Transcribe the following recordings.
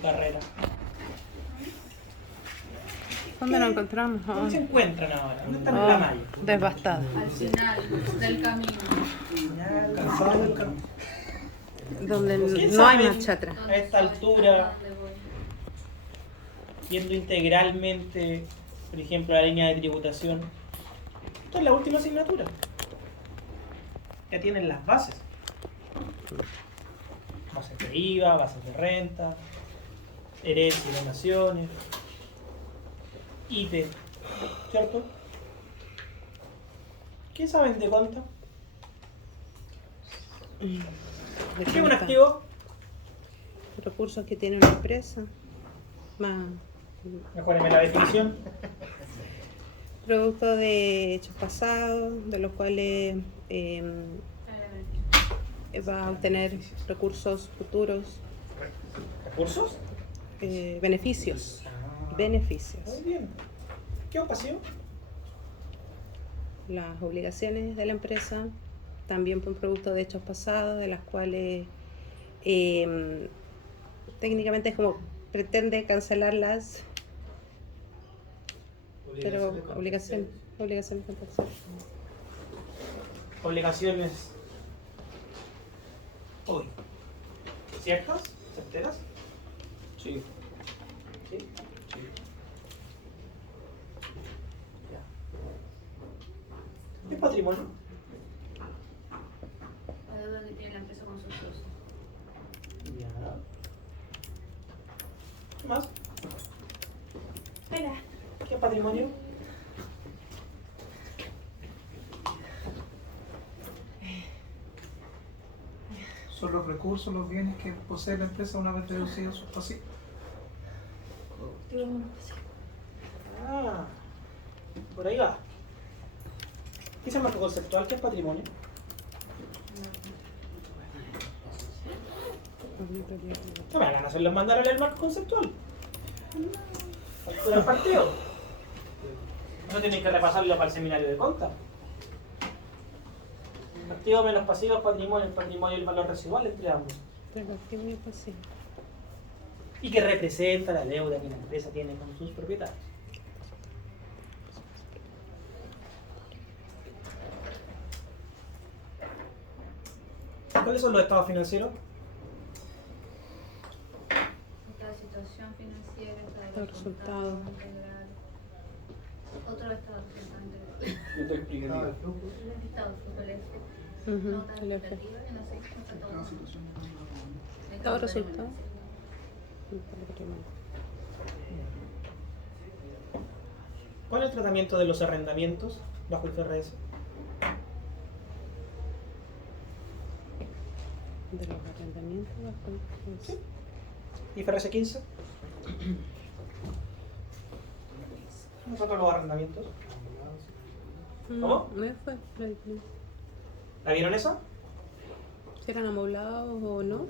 tu carrera? ¿Dónde nos encontramos? ¿Dónde se encuentran ahora? ¿Dónde están en la malla? Devastada. Al final del camino. Ya, cansado del camino. Donde ¿Quién no hay sabe marcha atrás. a esta altura, viendo integralmente, por ejemplo, la línea de tributación? Esto es la última asignatura. Ya tienen las bases. Bases de IVA, bases de renta, herencia y donaciones, ITE, ¿cierto? ¿Qué saben de cuenta? De ¿Qué es un cuenta. activo? Recursos que tiene una empresa, más Mejóreme la definición. producto de hechos pasados, de los cuales va a obtener recursos futuros, ¿Recursos? beneficios. Muy Beneficios. bien. ¿Qué es un pasivo? Las obligaciones de la empresa, también por un producto de hechos pasados, de las cuales técnicamente es como pretende cancelarlas, pero obligaciones contractuales. Obligaciones. Uy. ¿Ciertas? ¿Certeras? Sí. Sí. Ya. ¿Qué es patrimonio? La deuda que tiene la empresa con sus socios. Ya. ¿Qué más? Espera. ¿Qué es patrimonio? Son los recursos, los bienes que posee la empresa una vez deducidos sus pasivos. Ah, por ahí va. ¿Qué es el marco conceptual? ¿Qué es patrimonio? No me hagan hacerlos mandar a leer el marco conceptual. Altura del parteo. No tienen que repasarlo para el seminario de conta. Activo menos pasivo es patrimonio, el patrimonio y el valor residual entre ambos. Entre activo y pasivo. Y que representa la deuda que la empresa tiene con sus propietarios. ¿Cuáles son los estados financieros? Esta situación financiera, esta de Los resultados. integral. Otro estado resultado integral. Yo te expliqué. El estado futbolístico. Nota El F. educativa, que no sé, está todo. Estado resultado. ¿Cuál es el tratamiento de los arrendamientos bajo el FRS? De los arrendamientos bajo Sí. ¿IFRS 15? Nosotros los arrendamientos. ¿Cómo? No fue ¿La vieron esa? si eran amoblados o no.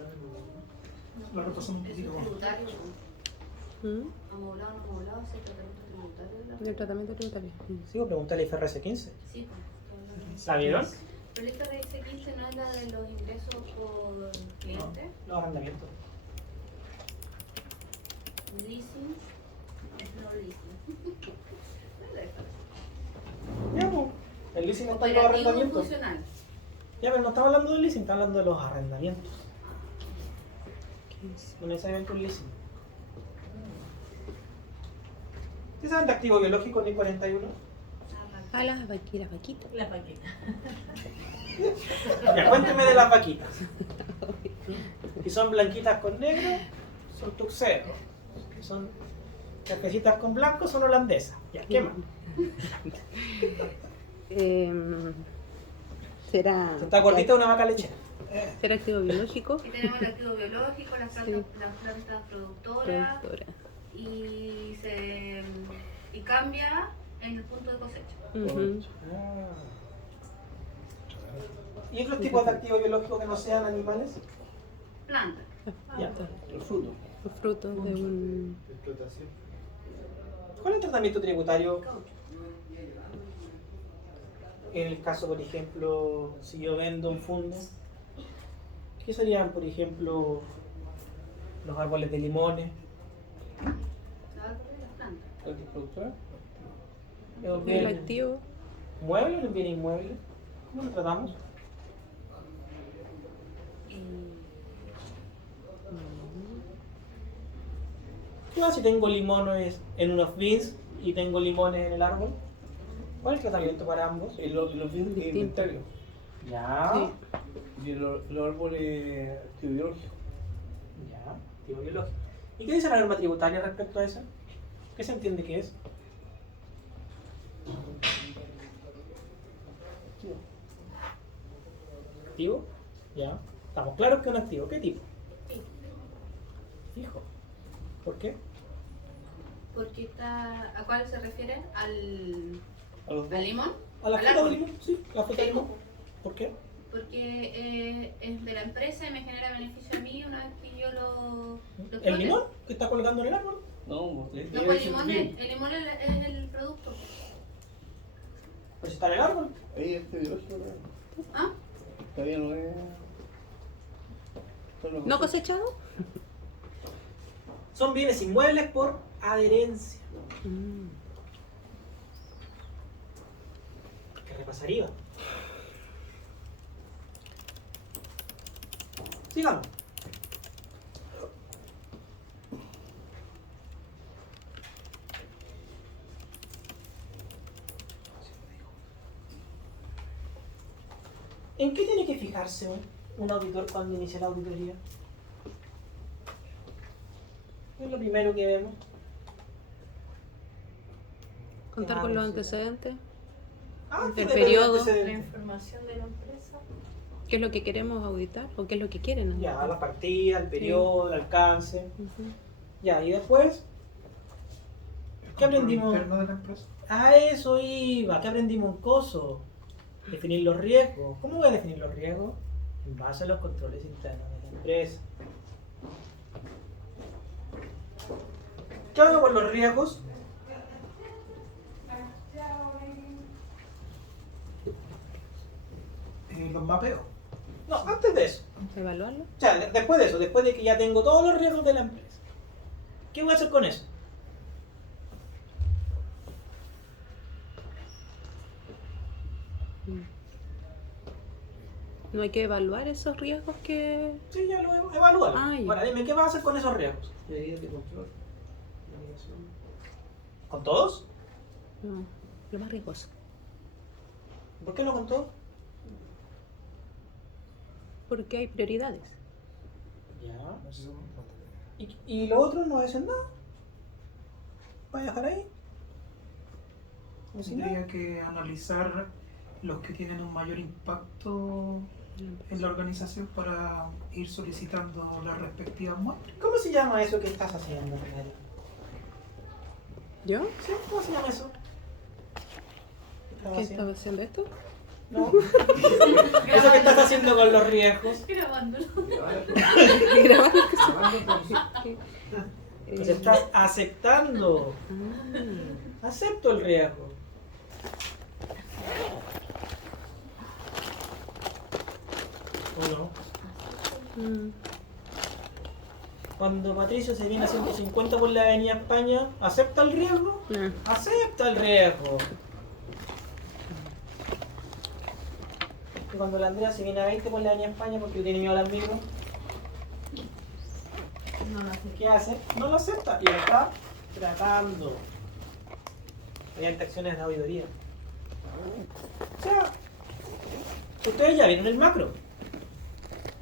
Lo repasamos un poquito más. Tributario, ¿Mm? amoblado, no amoblado, sí, tratamiento tributario de la. Del tratamiento tributario. Sigo preguntarle IFRS 15. Sí, pues. ¿La vieron? Pero el IFRS 15 no es la de los ingresos por cliente. Los arrendamientos. Leasing es no leasing. Ya, pues. El leasing no está en los Operativo arrendamientos. funcional. Ya, pero no estamos hablando del leasing, estamos hablando de los arrendamientos. 15. No necesariamente un leasing. ¿Qué saben de activo biológico NI 41? A las vaquitas. La paqueta. Ya, cuénteme de las vaquitas. Si son blanquitas con negro, son tuxedo. Si son cafecitas con blanco, son holandesas. Ya, ¿qué más? Será. Está gordita una vaca lechera. Será activo biológico. Aquí tenemos el activo biológico, las plantas, Sí. las plantas productoras Productora. y cambia en el punto de cosecha. Ujú. ¿Y otros tipos de activos biológicos que no sean animales? Planta. Ya. Los frutos. Los frutos de un. ¿Cuál es el tratamiento tributario? En el caso, por ejemplo, si yo vendo un fondo, ¿qué serían, por ejemplo, los árboles de limones. Los árboles y las plantas. ¿Cuántos productores? Los El bienes activo. muebles, los bienes inmuebles. ¿Cómo lo tratamos? ¿Qué pasa si tengo limones en unos bins y tengo limones en el árbol? ¿Cuál es el tratamiento para ambos? Y los bienes de Distinto. inventario. Ya. Sí. Y los árboles activo biológico. Ya, activo biológico. ¿Y qué dice la norma tributaria respecto a eso? ¿Qué se entiende que es? ¿Activo? Ya. Estamos claros que es un activo. ¿Qué tipo? Fijo. ¿Por qué? Porque está. ¿A cuál se refiere? A los dos. ¿Al limón? ¿A la ¿Al fruta de árbol? limón? Sí, la fruta de Sí. limón. ¿Por qué? Porque es de la empresa y me genera beneficio a mí una vez que yo lo ¿El explote. limón que está colgando en el árbol? No, No, pues el limón es el producto. Pues está en el árbol. ahí es activo biológico, ¿no? ¿Ah? Todavía no es. Solo ¿No cosechado? Son bienes inmuebles por adherencia. Hay que repasar IVA. Sigamos. ¿En qué tiene que fijarse un auditor cuando inicia la auditoría? ¿Qué es lo primero que vemos? Contar con los antecedentes. Ah, El depende periodo. del antecedente. La información de la empresa. ¿Qué es lo que queremos auditar? ¿O qué es lo que quieren auditar? Ya, la partida, el periodo, el alcance. Ujú. Ya, y después, ¿qué Control aprendimos? interno de la empresa. A eso iba. ¿Qué aprendimos en COSO? Definir los riesgos. ¿Cómo voy a definir los riesgos? En base a los controles internos de la empresa. ¿Qué hago con los riesgos? Los mapeo. No, antes de eso. ¿Evaluarlo? O sea, después de eso, después de que ya tengo todos los riesgos de la empresa. ¿Qué voy a hacer con eso? ¿No hay que evaluar esos riesgos que...? Sí, ya lo evalúalo. Ah, ya. Ahora dime, ¿qué vas a hacer con esos riesgos? medidas de control. ¿Con todos? No, lo más riesgoso. ¿Por qué no con todos? Porque hay prioridades. Ya. ¿Y los otros no hacen nada? ¿Vas a dejar ahí? Como si nada. Tendría que analizar los que tienen un mayor impacto en la organización para ir solicitando las respectivas muestras. ¿Cómo se llama eso que estás haciendo, Miguel? ¿Yo? ¿Sí? ¿Cómo se llama eso? ¿Qué estaba haciendo esto? No. Eso que estás haciendo con los riesgos. Grabándolo. Pues estás aceptando. Acepto el riesgo. ¿O no? Cuando Patricio se viene a 150 por la avenida España, ¿acepta el riesgo? No. Acepta el riesgo. Y cuando la Andrea se viene a 20 por la avenida España porque tiene miedo al micro, ¿qué hace? No lo acepta y lo está tratando. Mediante acciones de auditoría. O sea, ustedes ya vieron el macro.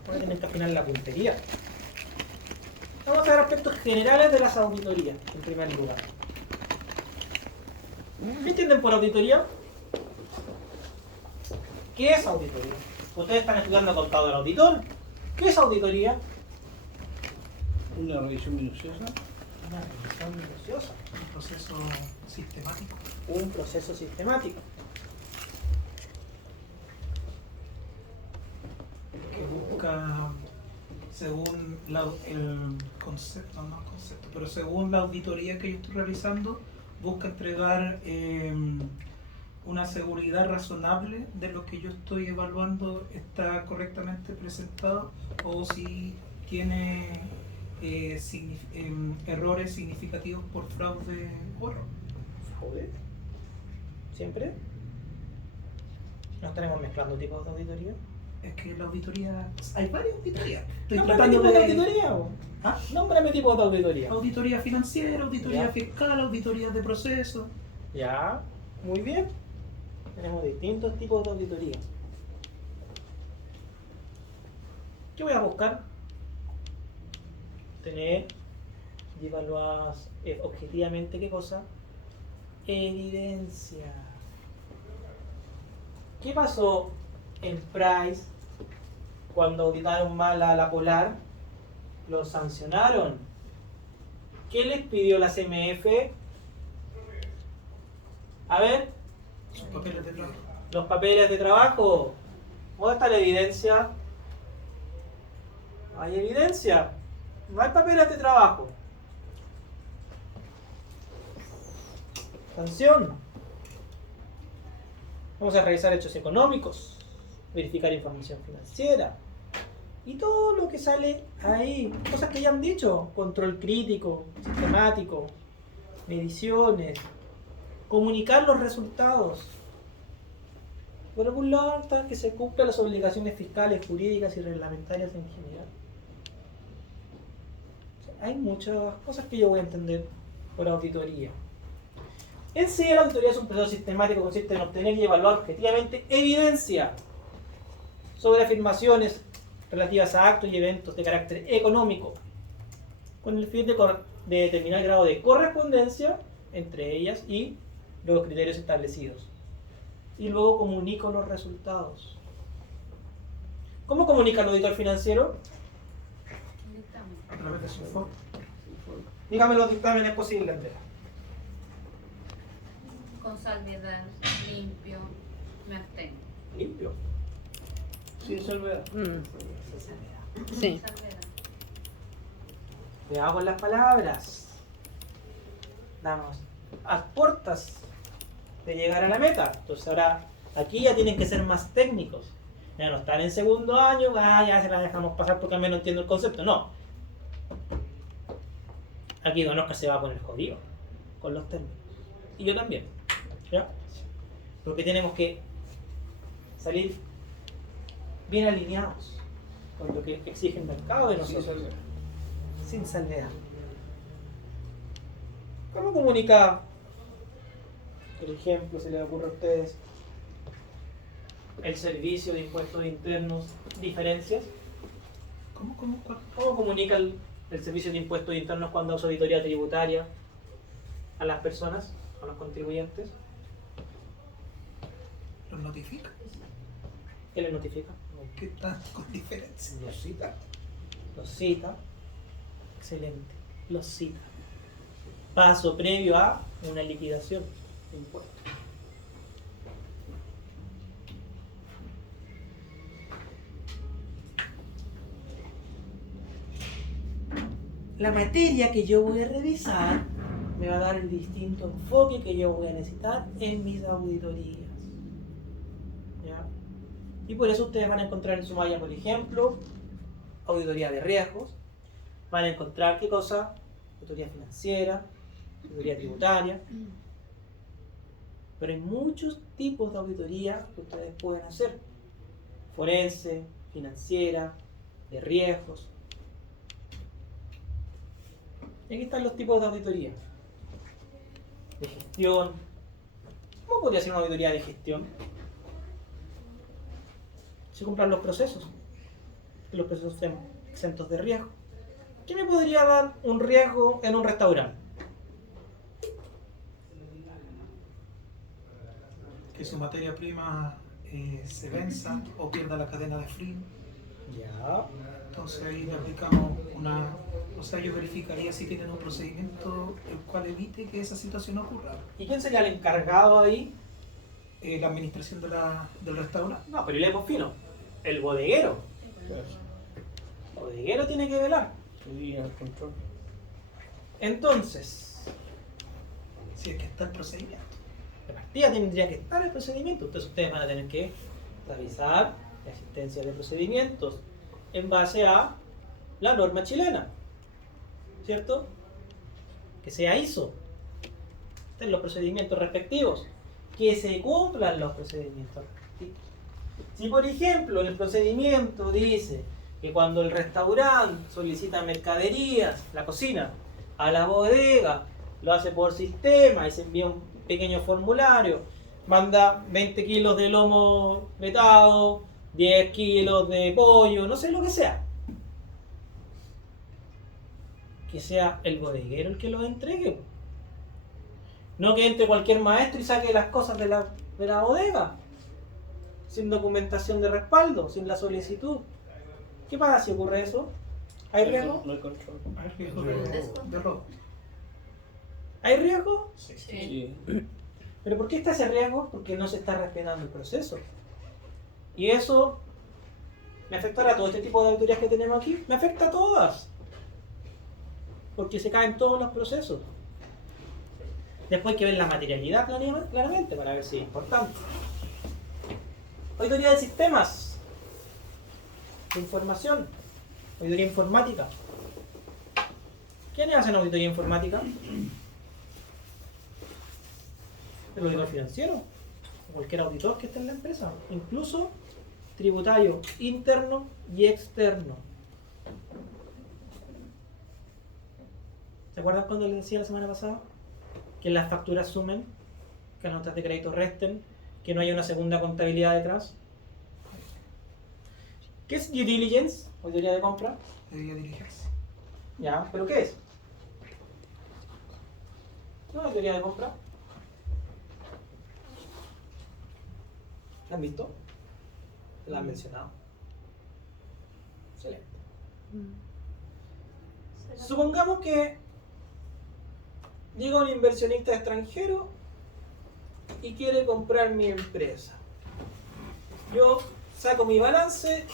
Voy a tener que afinar la puntería. Vamos a ver aspectos generales de las auditorías, en primer lugar. ¿Qué entienden por auditoría? ¿Qué es auditoría? Ustedes están estudiando contador auditor. ¿Qué es auditoría? Una revisión minuciosa. Una revisión minuciosa. Un proceso sistemático. Un proceso sistemático. Que busca, según el concepto, no el concepto, pero según la auditoría que yo estoy realizando, busca entregar una seguridad razonable de lo que yo estoy evaluando está correctamente presentado o si tiene errores significativos por fraude o error. ¿Fraude? ¿Siempre? ¿No estaremos mezclando tipos de auditoría? Es que la auditoría, hay varias auditorías. Estoy Nómbrame tratando tipos de de auditoría. ¿O? ¿Ah? Nómbrame tipos de auditoría. auditoría financiera, auditoría Ya. fiscal, auditoría de proceso. Ya, muy bien. Tenemos distintos tipos de auditoría. ¿Qué voy a buscar? Tener y evaluar objetivamente qué cosa. Evidencia. ¿Qué pasó en Price cuando auditaron mal a la Polar? ¿Los sancionaron? ¿Qué les pidió la CMF? A ver, Sus papeles de trabajo. los papeles de trabajo. ¿Dónde está la evidencia? ¿No hay evidencia? No hay papeles de trabajo. Sanción. Vamos a revisar hechos económicos, verificar información financiera y todo lo que sale ahí. Cosas que ya han dicho. Control crítico, sistemático, mediciones, comunicar los resultados. Por algún lado está que se cumplan las obligaciones fiscales, jurídicas y reglamentarias en general. O sea, hay muchas cosas que yo voy a entender por auditoría. En sí, la auditoría es un proceso sistemático que consiste en obtener y evaluar objetivamente evidencia sobre afirmaciones relativas a actos y eventos de carácter económico, con el fin de determinar el grado de correspondencia entre ellas y los criterios establecidos. Y luego comunico los resultados. ¿Cómo comunica el auditor financiero? A través de su informe. Dígame los dictámenes posibles, Andrea. Con salvedad, limpio, me abstengo. Limpio. Sin salvedad. Sí. Salvedad. Cuidado con las palabras. Damos a puertas de llegar a la meta. Entonces ahora aquí ya tienen que ser más técnicos. Ya no están en segundo año, ya se la dejamos pasar porque al menos no entiendo el concepto. No. Aquí Don Oscar se va a poner jodido con los términos. Y yo también. ¿Ya? Porque tenemos que salir bien alineados con lo que exige el mercado de Sin nosotros. salvedad. Sin salvedad. ¿Cómo comunica, por ejemplo, si les ocurre a ustedes, el servicio de impuestos internos diferencias? ¿Cómo? ¿Cuál? ¿Cómo comunica el servicio de impuestos internos cuando hace auditoría tributaria a las personas, a los contribuyentes? ¿Los notifica? ¿Qué les notifica? ¿Qué está con diferencia? Nos cita. Los cita. Excelente. Los cita. Paso previo a una liquidación de impuestos. La materia que yo voy a revisar me va a dar el distinto enfoque que yo voy a necesitar en mis auditorías. ¿Ya? Y por eso ustedes van a encontrar en su malla, por ejemplo, auditoría de riesgos. Van a encontrar, ¿qué cosa? Auditoría financiera, auditoría tributaria. Pero hay muchos tipos de auditoría que ustedes pueden hacer. Forense, financiera, de riesgos. Y aquí están los tipos de auditoría. De gestión. ¿Cómo podría ser una auditoría de gestión? Se cumplan los procesos estén exentos de riesgo. ¿Qué me podría dar un riesgo en un restaurante? Que su materia prima se venza o pierda la cadena de frío. Ya. Entonces ahí le aplicamos una... O sea, yo verificaría si tienen un procedimiento el cual evite que esa situación ocurra. ¿Y quién sería el encargado ahí? La administración del restaurante. No, pero leemos fino. El bodeguero. Claro. El bodeguero tiene que velar. Sería el control. Entonces, Si es que está el procedimiento. de partida tendría que estar el procedimiento. Entonces ustedes van a tener que revisar la existencia de procedimientos en base a la norma chilena. ¿cierto? Que sea ISO. En los procedimientos respectivos. Que se cumplan los procedimientos respectivos. Si por ejemplo el procedimiento dice que cuando el restaurante solicita mercaderías, la cocina, a la bodega, lo hace por sistema y se envía un pequeño formulario, manda 20 kilos de lomo vetado, 10 kilos de pollo, no sé lo que sea. Que sea el bodeguero el que lo entregue. No que entre cualquier maestro y saque las cosas de la bodega. Sin documentación de respaldo, sin la solicitud. ¿Qué pasa si ocurre eso? ¿Hay riesgo? No hay control. Hay riesgo de robo. ¿Hay riesgo? Sí. ¿Pero por qué está ese riesgo? Porque no se está respetando el proceso. Y eso me afectará a todo este tipo de auditorías que tenemos aquí. Me afecta a todas. Porque se caen todos los procesos. Después hay que ver la materialidad claramente para ver si es importante. Auditoría de sistemas. De información. Auditoría informática. ¿Quiénes hacen auditoría informática? El auditor financiero. O cualquier auditor que esté en la empresa. Incluso tributario interno y externo. ¿Se acuerdan cuando les decía la semana pasada? Que las facturas sumen, que las notas de crédito resten, que no haya una segunda contabilidad detrás. ¿Qué es due diligence? Auditoría de compra. Debía dirigirse. Ya, ¿pero qué es? ¿No auditoría de compra? ¿La han visto? ¿La han mencionado? Excelente. Supongamos que llega un inversionista extranjero y quiere comprar mi empresa. Yo saco mi balance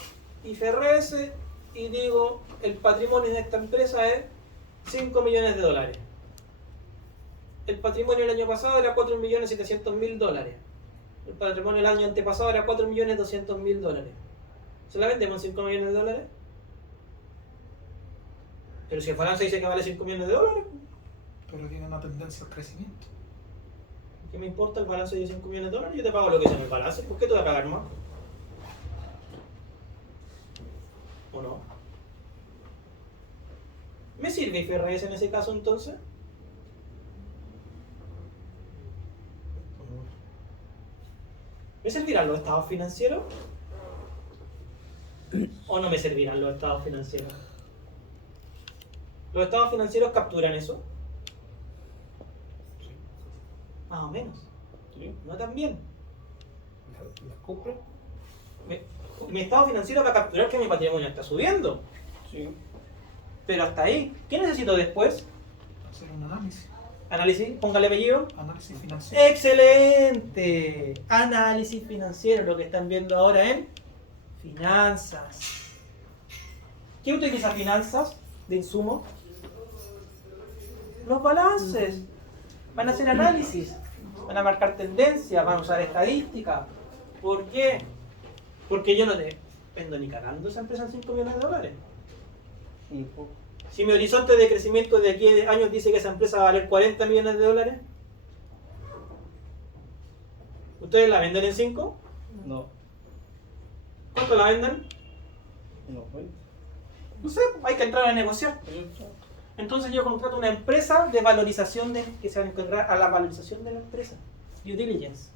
y FRS y digo, el patrimonio de esta empresa es 5 millones de dólares. El patrimonio del año pasado era 4.700.000 dólares. El patrimonio del año antepasado era 4.200.000 dólares. ¿Se la vendemos 5 millones de dólares? Pero si el balance dice que vale 5 millones de dólares, Pero tiene una tendencia al crecimiento. ¿qué me importa el balance de 5 millones de dólares? Yo te pago lo que sea mi balance. ¿Por qué te voy a pagar más? ¿O no? ¿Me sirve IFRS en ese caso entonces? ¿Me servirán los estados financieros? ¿O no me servirán los estados financieros? ¿Los estados financieros capturan eso? Más o menos. Sí. No tan bien. ¿Las compras? Mi estado financiero va a capturar que mi patrimonio está subiendo. Sí. Pero hasta ahí. ¿Qué necesito después? Hacer un análisis. Análisis, póngale apellido. Análisis financiero. ¡Excelente! Análisis financiero, lo que están viendo ahora en finanzas. ¿Qué utiliza finanzas de insumo? Los balances. Van a hacer análisis, van a marcar tendencia, van a usar estadística. ¿Por qué? Porque yo no te vendo ni cagando esa empresa en 5 millones de dólares. Un poco. Si mi horizonte de crecimiento de aquí a años dice que esa empresa va a valer 40 millones de dólares, ¿ustedes la venden en 5? No. ¿Cuánto la venden? No fue. No sé, hay que entrar a negociar. Entonces yo contrato una empresa de valorización que se va a encargar a la valorización de la empresa. Due diligence.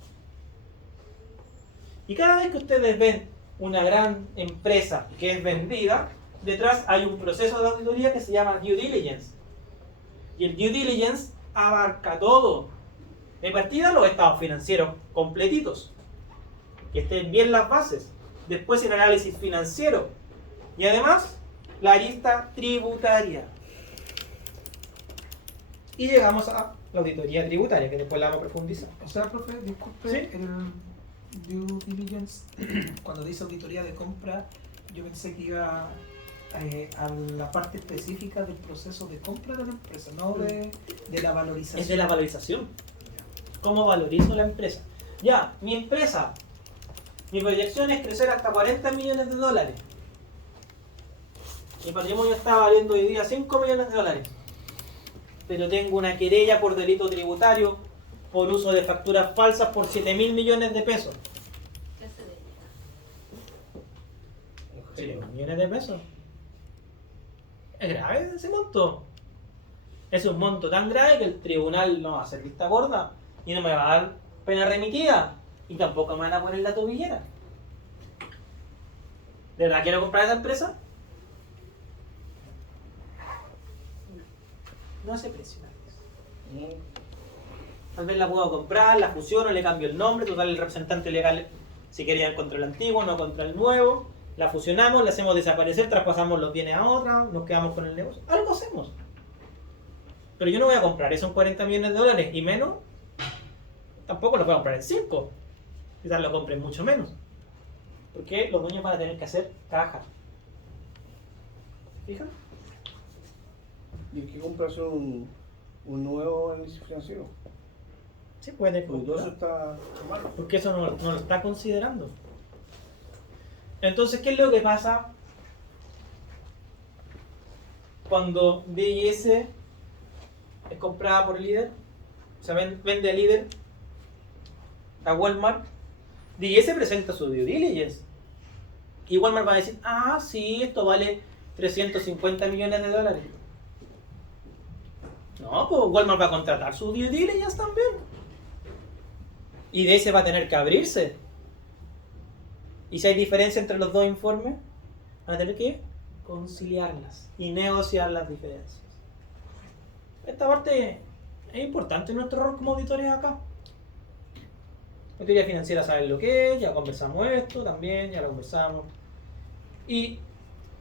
Y cada vez que ustedes ven una gran empresa que es vendida, detrás hay un proceso de auditoría que se llama due diligence. Y el due diligence abarca todo. De partida los estados financieros completitos. Que estén bien las bases. Después el análisis financiero. Y además la arista tributaria. Y llegamos a la auditoría tributaria, que después la vamos a profundizar. O sea, profe, disculpe, ¿Sí? el due diligence, cuando dice auditoría de compra, yo pensé que iba a la parte específica del proceso de compra de la empresa, no de la valorización. Es de la valorización. ¿Cómo valorizo la empresa? Ya, mi empresa, mi proyección es crecer hasta 40 millones de dólares. Mi patrimonio está valiendo hoy día 5 millones de dólares. pero tengo una querella por delito tributario por uso de facturas falsas por 7.000 millones de pesos. ¿Qué hace de ella? 7.000 millones de pesos. Es grave ese monto. Es un monto tan grave que el tribunal no va a hacer vista gorda y no me va a dar pena remitida y tampoco me van a poner la tobillera. ¿De verdad quiero comprar esa empresa? No hace precio. Tal vez la puedo comprar, la fusiono, le cambio el nombre, total el representante legal si quería ir contra el antiguo, no contra el nuevo, la fusionamos, la hacemos desaparecer, traspasamos los bienes a otra, nos quedamos con el negocio, algo hacemos. Pero yo no voy a comprar eso en 40 millones de dólares y menos, tampoco lo voy a comprar en 5, quizás lo compren mucho menos, porque los dueños van a tener que hacer caja. ¿Fijan? ¿Y hay que comprarse un nuevo análisis financiero? Sí puede Porque todo eso comprar. está malo. Porque eso no lo está considerando. Entonces, ¿qué es lo que pasa cuando DIS es comprada por Líder? O sea, vende a Líder a Walmart. DIS presenta su due diligence. Y Walmart va a decir, ah, sí, esto vale 350 millones de dólares. No, pues Walmart va a contratar su due diligence también. Y DIS va a tener que abrirse. Y si hay diferencia entre los dos informes, van a tener que conciliarlas y negociar las diferencias. Esta parte es importante en nuestro rol como auditores acá. Auditoría financiera saben lo que es, ya conversamos esto también, ya lo conversamos. Y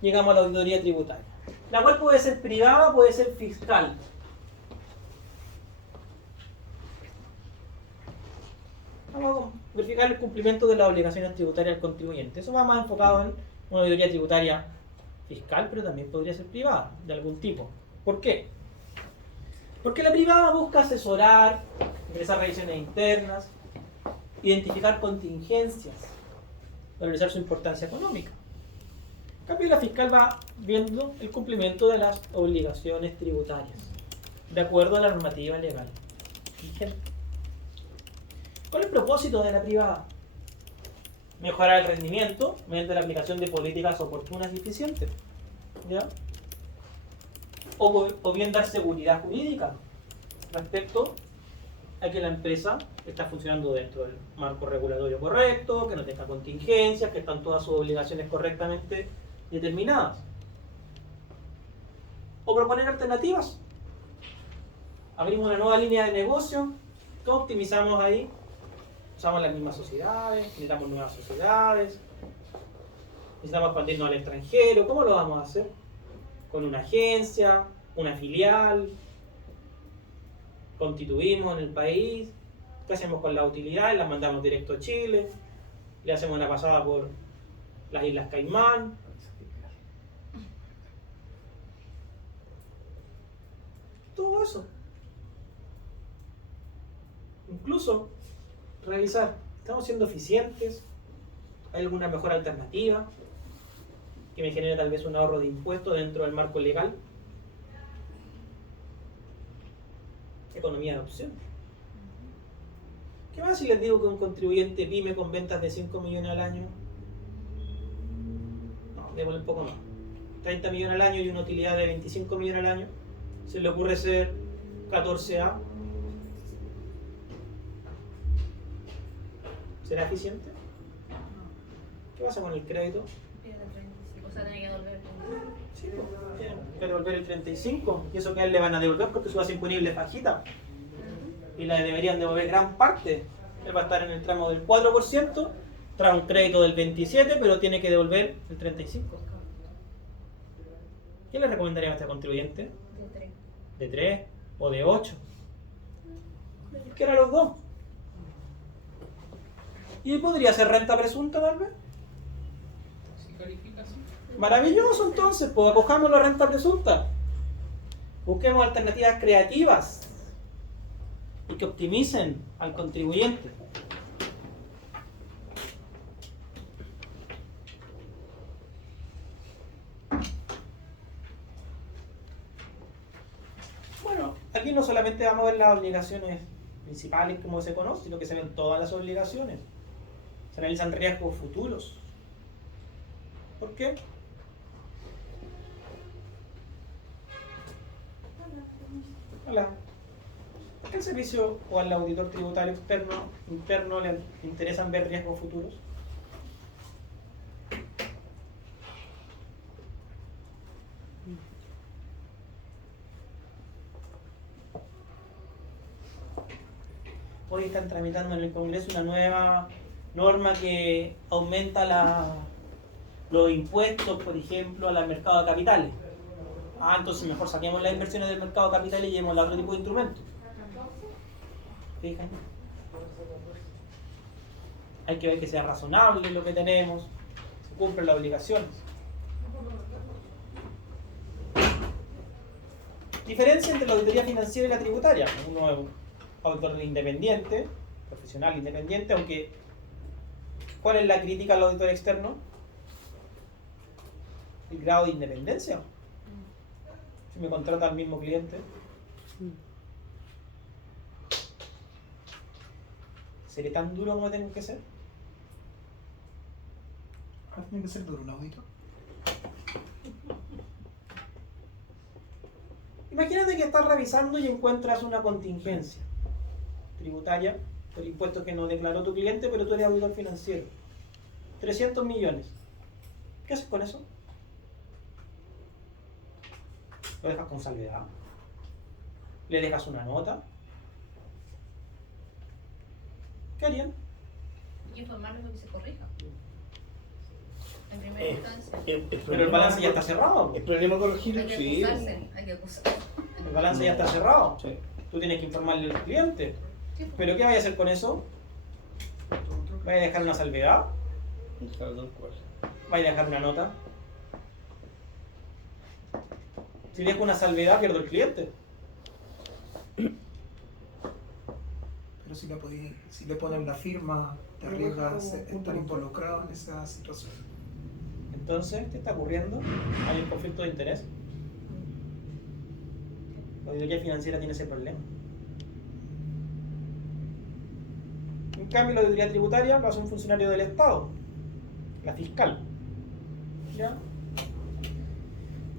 llegamos a la auditoría tributaria, la cual puede ser privada, puede ser fiscal. Vamos a verificar el cumplimiento de las obligaciones tributarias del contribuyente. Eso va más enfocado en una auditoría tributaria fiscal, pero también podría ser privada, de algún tipo. ¿Por qué? Porque la privada busca asesorar, realizar revisiones internas, identificar contingencias, valorizar su importancia económica. En cambio, la fiscal va viendo el cumplimiento de las obligaciones tributarias, de acuerdo a la normativa legal vigente. ¿Cuál es el propósito de la privada? Mejorar el rendimiento mediante la aplicación de políticas oportunas y eficientes. ¿Ya? O bien dar seguridad jurídica respecto a que la empresa está funcionando dentro del marco regulatorio correcto, que no tenga contingencias, que están todas sus obligaciones correctamente determinadas. O proponer alternativas. Abrimos una nueva línea de negocio. ¿Cómo optimizamos ahí? Usamos las mismas sociedades, necesitamos nuevas sociedades, necesitamos expandirnos al extranjero. ¿Cómo lo vamos a hacer? Con una agencia, una filial, constituimos en el país. ¿Qué hacemos con las utilidades? Las mandamos directo a Chile, le hacemos una pasada por las Islas Caimán. Todo eso. Incluso revisar, ¿estamos siendo eficientes? ¿Hay alguna mejor alternativa que me genere tal vez un ahorro de impuestos dentro del marco legal? Economía de opción. ¿Qué más si les digo que un contribuyente pyme con ventas de 5 millones al año? No, démosle un poco más. 30 millones al año y una utilidad de 25 millones al año. ¿Se le ocurre ser 14A? ¿Será eficiente? ¿Qué pasa con el crédito? Pierde 35. O sea, tiene que devolver. Sí, tiene que devolver el 35. Y eso que a él le van a devolver porque su base imponible es bajita. Y le deberían devolver gran parte. Él va a estar en el tramo del 4%, trae un crédito del 27%, pero tiene que devolver el 35%. ¿Qué le recomendaría a este contribuyente? De 3. ¿De 3 o de 8? ¿Qué eran los dos? ¿Y podría ser renta presunta tal vez? ¿Se califica así? Maravilloso, entonces, pues acojamos la renta presunta. Busquemos alternativas creativas y que optimicen al contribuyente. Bueno, aquí solamente vamos a ver las obligaciones principales como se conoce, sino que se ven todas las obligaciones. Se analizan riesgos futuros. ¿Por qué? Hola. ¿Por qué al servicio o al auditor tributario interno le interesan ver riesgos futuros? Hoy están tramitando en el Congreso una nueva norma que aumenta los impuestos, por ejemplo, al mercado de capitales. Entonces mejor saquemos las inversiones del mercado de capitales y llevemos a otro tipo de instrumentos. Fíjense. Hay que ver que sea razonable lo que tenemos, se cumplen las obligaciones. Diferencia entre la auditoría financiera y la tributaria. Uno es un auditor independiente, profesional independiente, aunque ¿cuál es la crítica al auditor externo? El grado de independencia. Si me contrata al mismo cliente, ¿seré tan duro como tengo que ser? Tiene que ser duro un auditor. Imagínate que estás revisando y encuentras una contingencia tributaria por impuestos que no declaró tu cliente, pero tú eres auditor financiero. 300 millones. ¿Qué haces con eso? ¿Lo dejas con salvedad? ¿Le dejas una nota? ¿Qué harían? Y informarlos de que se corrija. En primera instancia. Pero el balance ya está cerrado. ¿El problema corregirlo? Hay que Sí. acusarse, hay que acusarse. El balance ya está cerrado. Sí. Tú tienes que informarle al cliente. Sí, pues. ¿Pero qué vas a hacer con eso? ¿Vas a dejar una salvedad? Tal cual. ¿Vas a dejar una nota? Si dejo una salvedad, pierdo el cliente. Pero si le ponen la firma, te arriesgas a estar involucrado en esa situación. Entonces, ¿qué está ocurriendo? ¿Hay un conflicto de interés? La auditoría financiera tiene ese problema. En cambio, la auditoría tributaria lo hace un funcionario del Estado, la fiscal. ¿Ya?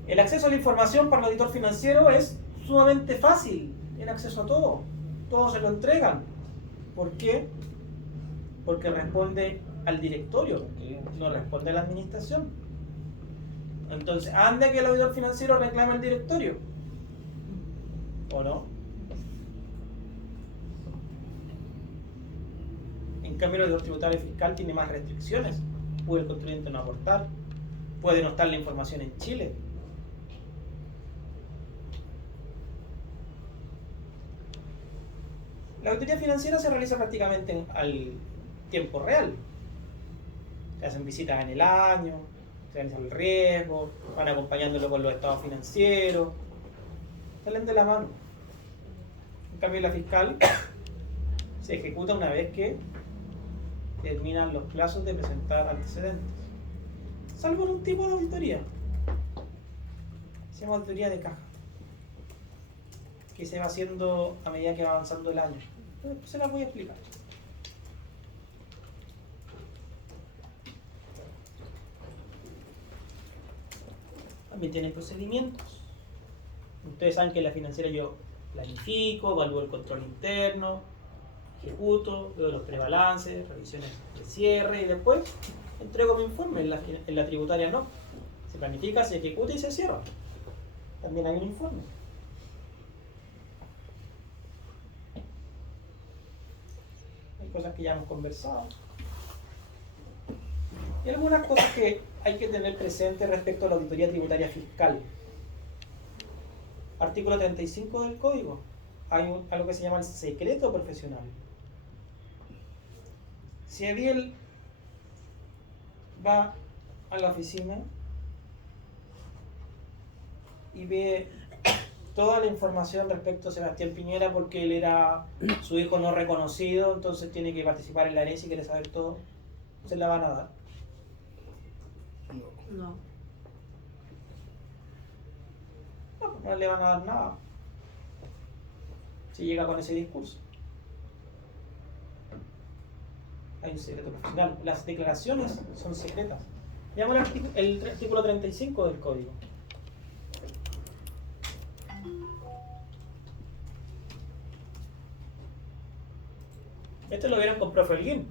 El acceso a la información para el auditor financiero es sumamente fácil. Tiene acceso a todo. Todos se lo entregan. ¿Por qué? Porque responde al directorio, no responde a la administración. Entonces, anda que el auditor financiero reclama al directorio. ¿O no? En cambio, el auditor tributario y fiscal tiene más restricciones. Puede el contribuyente no aportar. Puede no estar la información en Chile. La auditoría financiera se realiza prácticamente al tiempo real. Se hacen visitas en el año, se analiza el riesgo, van acompañándolo con los estados financieros, salen de la mano. En cambio, la fiscal se ejecuta una vez que terminan los plazos de presentar antecedentes. Salvo en un tipo de auditoría. Se llama auditoría de caja, que se va haciendo a medida que va avanzando el año. Después se las voy a explicar. También tienen procedimientos. Ustedes saben que en la financiera yo planifico, evalúo el control interno, ejecuto, veo los prebalances, revisiones de cierre y después entrego mi informe. En la tributaria no. Se planifica, se ejecuta y se cierra. También hay un informe. Hay cosas que ya hemos conversado. Y algunas cosas que hay que tener presente respecto a la auditoría tributaria fiscal. Artículo 35 del Código. Hay algo que se llama el secreto profesional. Si Ariel va a la oficina y ve toda la información respecto a Sebastián Piñera porque él era su hijo no reconocido, entonces tiene que participar en la herencia y quiere saber todo, ¿se la van a dar? No. No, no le van a dar nada. si llega con ese discurso. Hay un secreto profesional. Las declaraciones son secretas. Veamos el artículo 35 del código. Esto lo vieron con profe Holguín.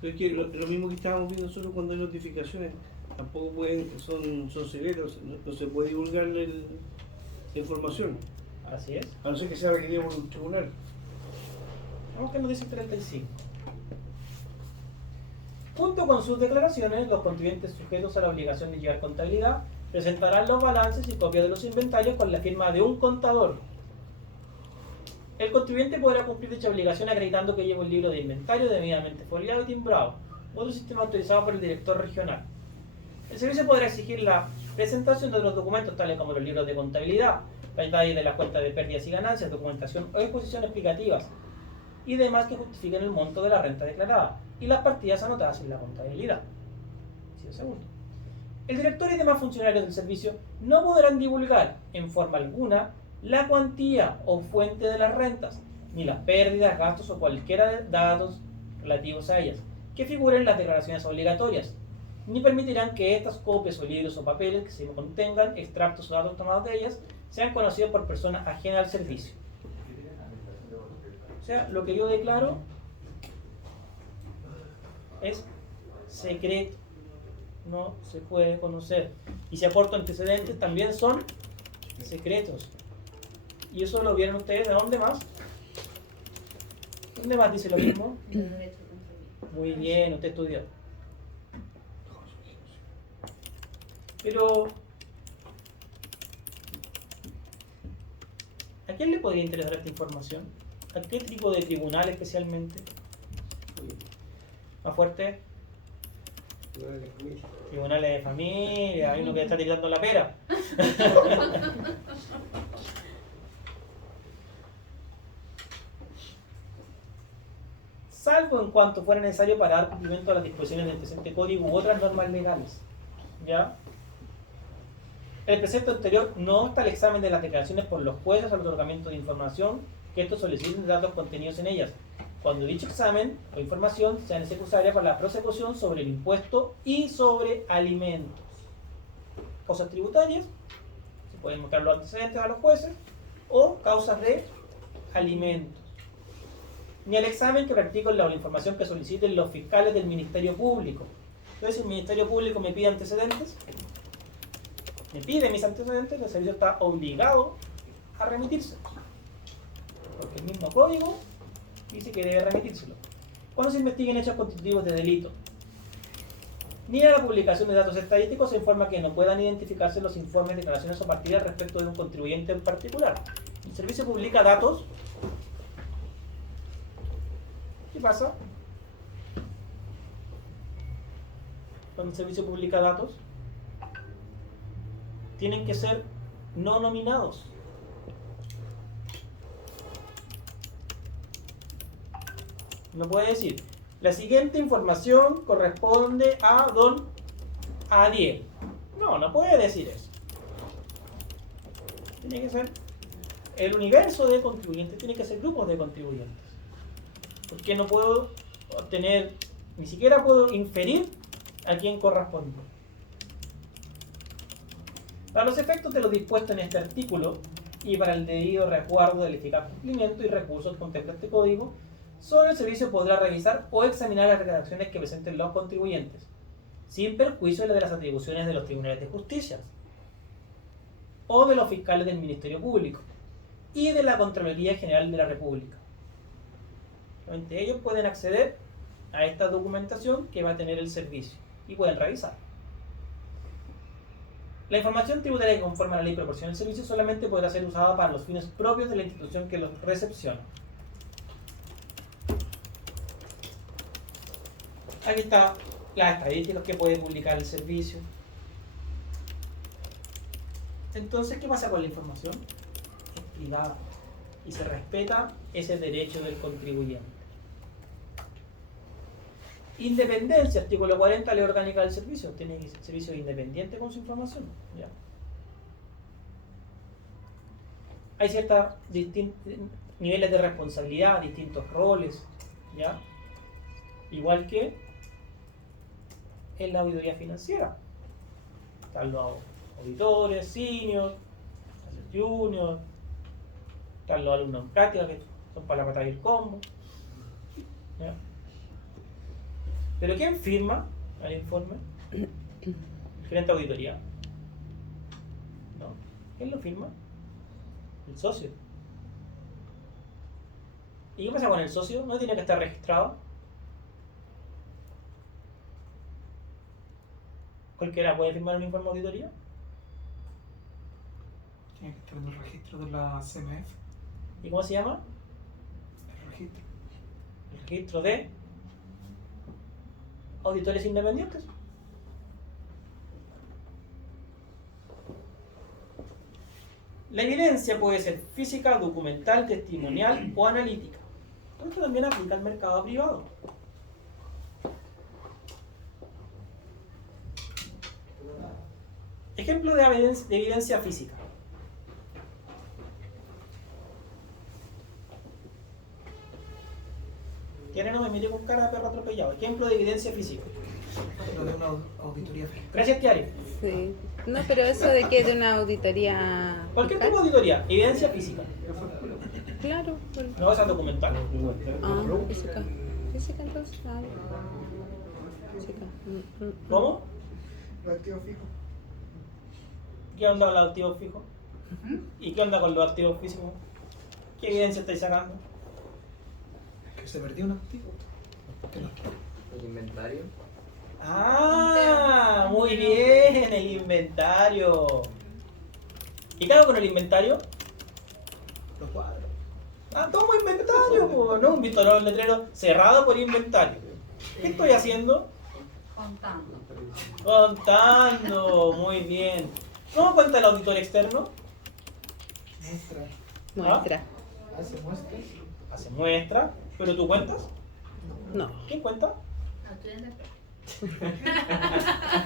Pero es que lo mismo que estábamos viendo nosotros cuando hay notificaciones, tampoco son secretos, no se puede divulgar la información, Así es. a no ser que sea requerida por un tribunal. Vamos que nos dice el 35. Junto con sus declaraciones, los contribuyentes sujetos a la obligación de llevar contabilidad presentarán los balances y copias de los inventarios con la firma de un contador. El contribuyente podrá cumplir dicha obligación acreditando que lleva un libro de inventario debidamente foliado y timbrado, u otro sistema autorizado por el director regional. El servicio podrá exigir la presentación de otros documentos tales como los libros de contabilidad, detalles de las cuentas de pérdidas y ganancias, documentación o exposiciones explicativas y demás que justifiquen el monto de la renta declarada y las partidas anotadas en la contabilidad. Segundo. El director y demás funcionarios del servicio no podrán divulgar en forma alguna la cuantía o fuente de las rentas, ni las pérdidas, gastos o cualquiera de datos relativos a ellas, que figuren en las declaraciones obligatorias, ni permitirán que estas copias o libros o papeles que se contengan extractos o datos tomados de ellas sean conocidos por personas ajenas al servicio. O sea, lo que yo declaro es secreto, no se puede conocer. Y si aporto antecedentes, también son secretos. Y eso lo vieron ustedes, ¿de dónde más? ¿Dónde más dice lo mismo? Muy bien, usted estudió. Pero, ¿a quién le podría interesar esta información? ¿A qué tipo de tribunal especialmente? ¿Más fuerte? Tribunales de familia, hay uno que está tirando la pera. Salvo en cuanto fuera necesario para dar cumplimiento a las disposiciones del presente código u otras normas legales. ¿Ya? En el precepto anterior no está el examen de las declaraciones por los jueces al otorgamiento de información que estos soliciten de datos contenidos en ellas, cuando dicho examen o información sea necesaria para la prosecución sobre el impuesto y sobre alimentos. Cosas tributarias, se pueden mostrar los antecedentes a los jueces, o causas de alimentos. Ni el examen que practico la información que soliciten los fiscales del Ministerio Público. Entonces, si el Ministerio Público me pide antecedentes, me pide mis antecedentes, el servicio está obligado a remitírselo. Porque el mismo código dice que debe remitírselo. Cuando se investiguen hechos constitutivos de delito, ni a la publicación de datos estadísticos se informa que no puedan identificarse los informes, declaraciones o partidas respecto de un contribuyente en particular. El servicio publica datos. ¿Qué pasa? Cuando el servicio publica datos, tienen que ser no nominados. No puede decir, la siguiente información corresponde a don Adiel. No, no puede decir eso. Tiene que ser el universo de contribuyentes, tiene que ser grupos de contribuyentes. Porque no puedo obtener, ni siquiera puedo inferir a quién corresponde. Para los efectos de lo dispuesto en este artículo y para el debido resguardo del eficaz cumplimiento y recursos que contempla este código, solo el servicio podrá revisar o examinar las redacciones que presenten los contribuyentes, sin perjuicio de las atribuciones de los tribunales de justicia o de los fiscales del Ministerio Público y de la Contraloría General de la República. Solamente ellos pueden acceder a esta documentación que va a tener el servicio y pueden revisar. La información tributaria que conforme a la ley proporciona el servicio solamente podrá ser usada para los fines propios de la institución que los recepciona. Aquí está las estadísticas que puede publicar el servicio. Entonces, ¿qué pasa con la información? Es privada y se respeta ese derecho del contribuyente. Independencia, artículo 40, ley orgánica del servicio. Tiene que ser servicio independiente con su información. ¿Ya? Hay cierta niveles de responsabilidad, distintos roles, ¿ya? Igual que en la auditoría financiera. Están los auditores, senior, están los juniors, están los alumnos en práctica que son para la batalla del combo, ¿ya? Pero ¿quién firma el informe? El gerente de auditoría. ¿No? ¿Quién lo firma? El socio. ¿Y qué pasa con el socio? ¿No tiene que estar registrado? ¿Cualquiera puede firmar un informe de auditoría? Tiene que estar en el registro de la CMF. ¿Y cómo se llama? El registro. El registro de auditores independientes. La evidencia puede ser física, documental, testimonial o analítica. Esto también aplica al mercado privado. Ejemplo de evidencia física. ¿Quién no me mire con cara de perro atropellado? Ejemplo de evidencia física. Lo de una auditoría fiscal. Gracias, Tiari. Sí. No, pero eso de que de una auditoría. Cualquier fiscal. tipo de auditoría, evidencia física. Claro. No esa documental. Ah, física. Física entonces. Ah, física. ¿Cómo? Los activos fijos. ¿Qué onda con los activos fijos? ¿Y qué onda con los activos físicos? ¿Qué evidencia estáis sacando? Que se perdió un activo. Que no quiere. El inventario. Ah, muy bien, el inventario. ¿Y qué hago con el inventario? Los cuadros. Ah, tomo inventario, po, no un vistorador letrero cerrado por inventario. ¿Qué estoy haciendo? Contando. Contando, muy bien. ¿Cómo cuenta el auditor externo? Muestra. Muestra. Hace muestras. Hace muestra, pero tú cuentas. No. ¿Quién cuenta?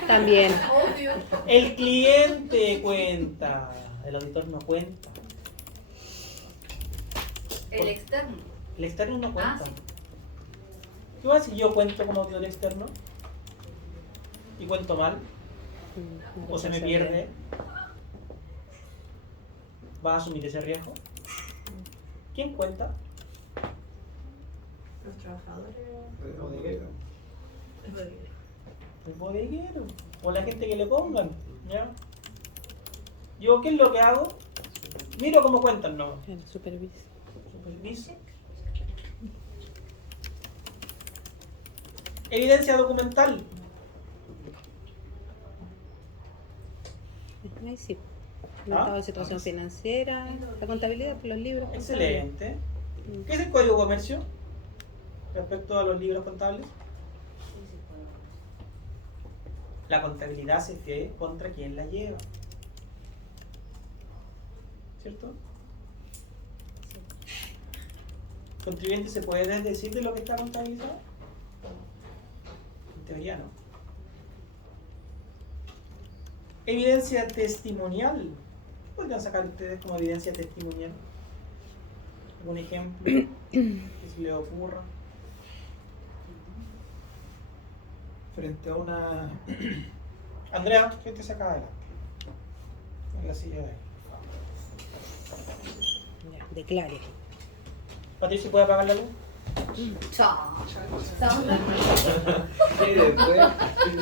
También. Obvio. El cliente cuenta. El auditor no cuenta. El externo. El externo no cuenta. Ah, sí. ¿Qué pasa si yo cuento como auditor externo? Y cuento mal, o se me pierde. ¿Va a asumir ese riesgo? ¿Quién cuenta? Los trabajadores. El bodeguero. O la gente que le pongan. ¿Ya? Yo, ¿qué es lo que hago? Miro cómo cuentan, ¿no? El supervisa. Superviso. Evidencia documental. Ahí sí. El Ah, estado de situación financiera, la contabilidad, los libros. Excelente. ¿Qué es el código de comercio respecto a los libros contables? La contabilidad se ve contra quien la lleva. ¿Cierto? ¿Contribuyente se puede desdecir de lo que está contabilizado? En teoría no. Evidencia testimonial. ¿Qué podrían sacar ustedes como evidencia testimonial? ¿Algún ejemplo que se les ocurra? Frente a una. Andrea, ¿qué te saca adelante? En la silla de ahí. Ya, declare. Patricio, ¿puede apagar la luz? Chao. Y después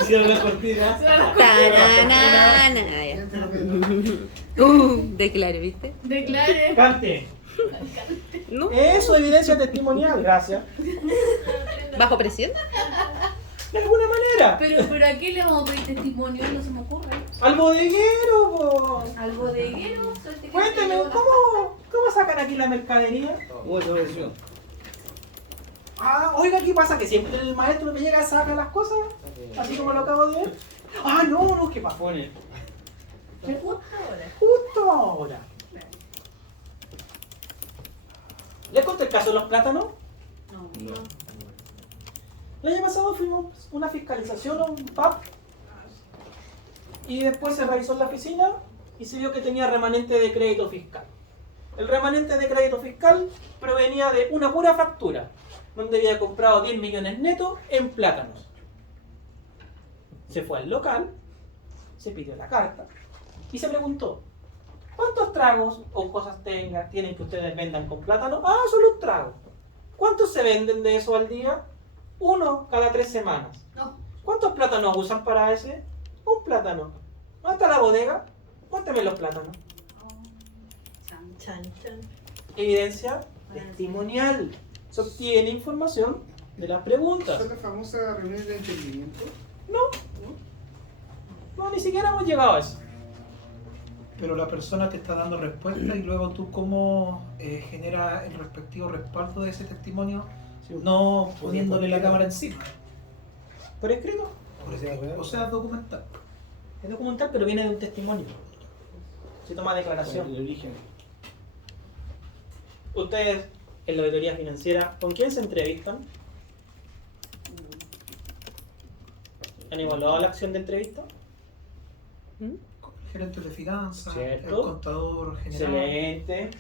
hicieron la cortina. Tananana, ya. Declare, ¿viste? Declare. ¡Cante! ¿No? Eso, evidencia testimonial, gracias. ¿Bajo presión? De alguna manera. Pero ¿a qué le vamos a pedir testimonio? No se me ocurre. Al bodeguero, po. Al bodeguero. Cuénteme, ¿cómo sacan aquí la mercadería? Otra versión. Ah, oiga, ¿qué pasa? Que siempre el maestro me llega a sacar las cosas, así como lo acabo de ver. Ah, no, ¿qué pasó en él? Justo ahora. ¿Les conté el caso de los plátanos? No. El año pasado fuimos a una fiscalización a un pub y después se revisó en la oficina y se vio que tenía remanente de crédito fiscal. El remanente de crédito fiscal provenía de una pura factura, donde había comprado 10 millones netos en plátanos. Se fue al local, se pidió la carta y se preguntó: ¿cuántos tragos o cosas tienen que ustedes vendan con plátano? Ah, solo un trago. ¿Cuántos se venden de eso al día? Uno cada 3 semanas. No. ¿Cuántos plátanos usan para ese? Un plátano. ¿Dónde está la bodega? Muéstrame los plátanos. Chan. Chan, chan. Evidencia testimonial. Se obtiene información de las preguntas. ¿Son las famosas reuniones de entendimiento? No, ni siquiera hemos llegado a eso. Pero la persona te está dando respuesta y luego tú cómo genera el respectivo respaldo de ese testimonio, no poniéndole la cámara encima. ¿Por escrito? O sea, documental. Es documental, pero viene de un testimonio. Se toma declaración. El origen. Ustedes, en la auditoría financiera, ¿con quién se entrevistan? ¿Han evaluado la acción de entrevista? ¿Mm? Con el gerente de finanzas, Cierto. el contador general. Excelente.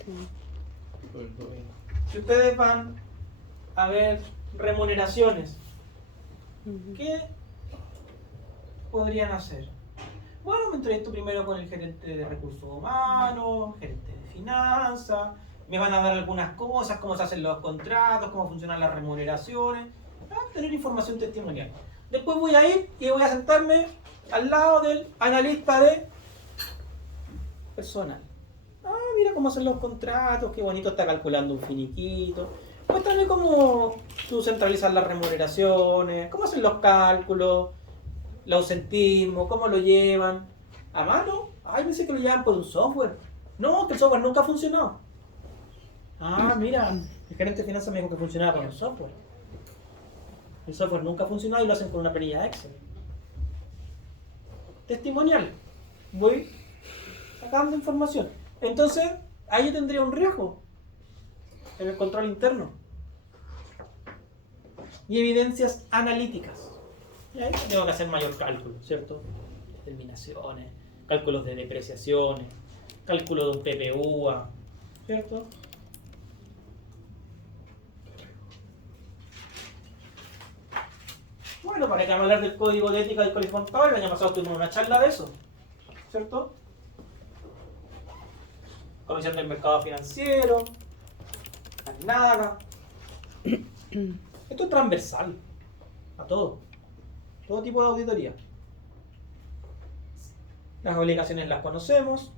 Si ustedes van a ver remuneraciones, Ujú. ¿qué podrían hacer? Bueno, me entrevisto primero con el gerente de recursos humanos, gerente de finanzas, me van a dar algunas cosas, cómo se hacen los contratos, cómo funcionan las remuneraciones, tener información testimonial. Después voy a ir y voy a sentarme al lado del analista de personal. Ah, mira cómo hacen los contratos, qué bonito está calculando un finiquito. Muéstrame cómo tú centralizas las remuneraciones, cómo hacen los cálculos, el ausentismo, cómo lo llevan. ¿A mano? Ay, me dice que lo llevan por un software. No, que el software nunca ha funcionado. Ah, mira, el gerente de finanzas me dijo que funcionaba con un software. El software nunca ha funcionado y lo hacen con una planilla Excel. Testimonial. Voy sacando información. Entonces, ahí yo tendría un riesgo en el control interno. Y evidencias analíticas. Y ahí tengo que hacer mayor cálculo, ¿cierto? Determinaciones, cálculos de depreciaciones, cálculo de un PPUA, ¿cierto? Bueno, para que hablar del código de ética del colegio contable, el año pasado tuvimos una charla de eso, ¿cierto? Comisión del mercado financiero, nada. Esto es transversal a todo tipo de auditoría. Las obligaciones las conocemos,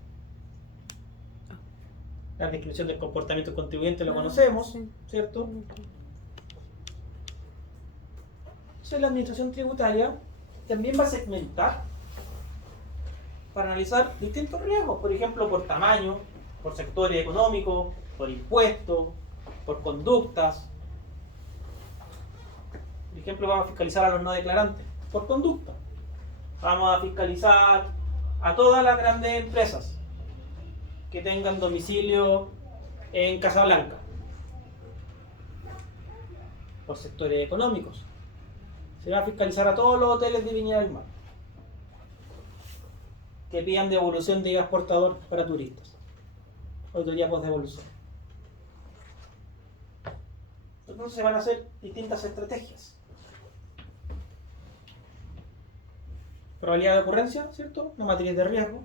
la descripción del comportamiento del contribuyente lo conocemos, Sí. ¿cierto? Entonces la administración tributaria también va a segmentar para analizar distintos riesgos, por ejemplo, por tamaño, por sectores económicos, por impuestos, por conductas. Por ejemplo, vamos a fiscalizar a los no declarantes por conducta. Vamos a fiscalizar a todas las grandes empresas que tengan domicilio en Casablanca por sectores económicos. Se va a fiscalizar a todos los hoteles de Viña del Mar que pidan devolución de IVA exportador para turistas. Auditoría post-devolución. Entonces se van a hacer distintas estrategias. Probabilidad de ocurrencia, ¿cierto? Las materias de riesgo.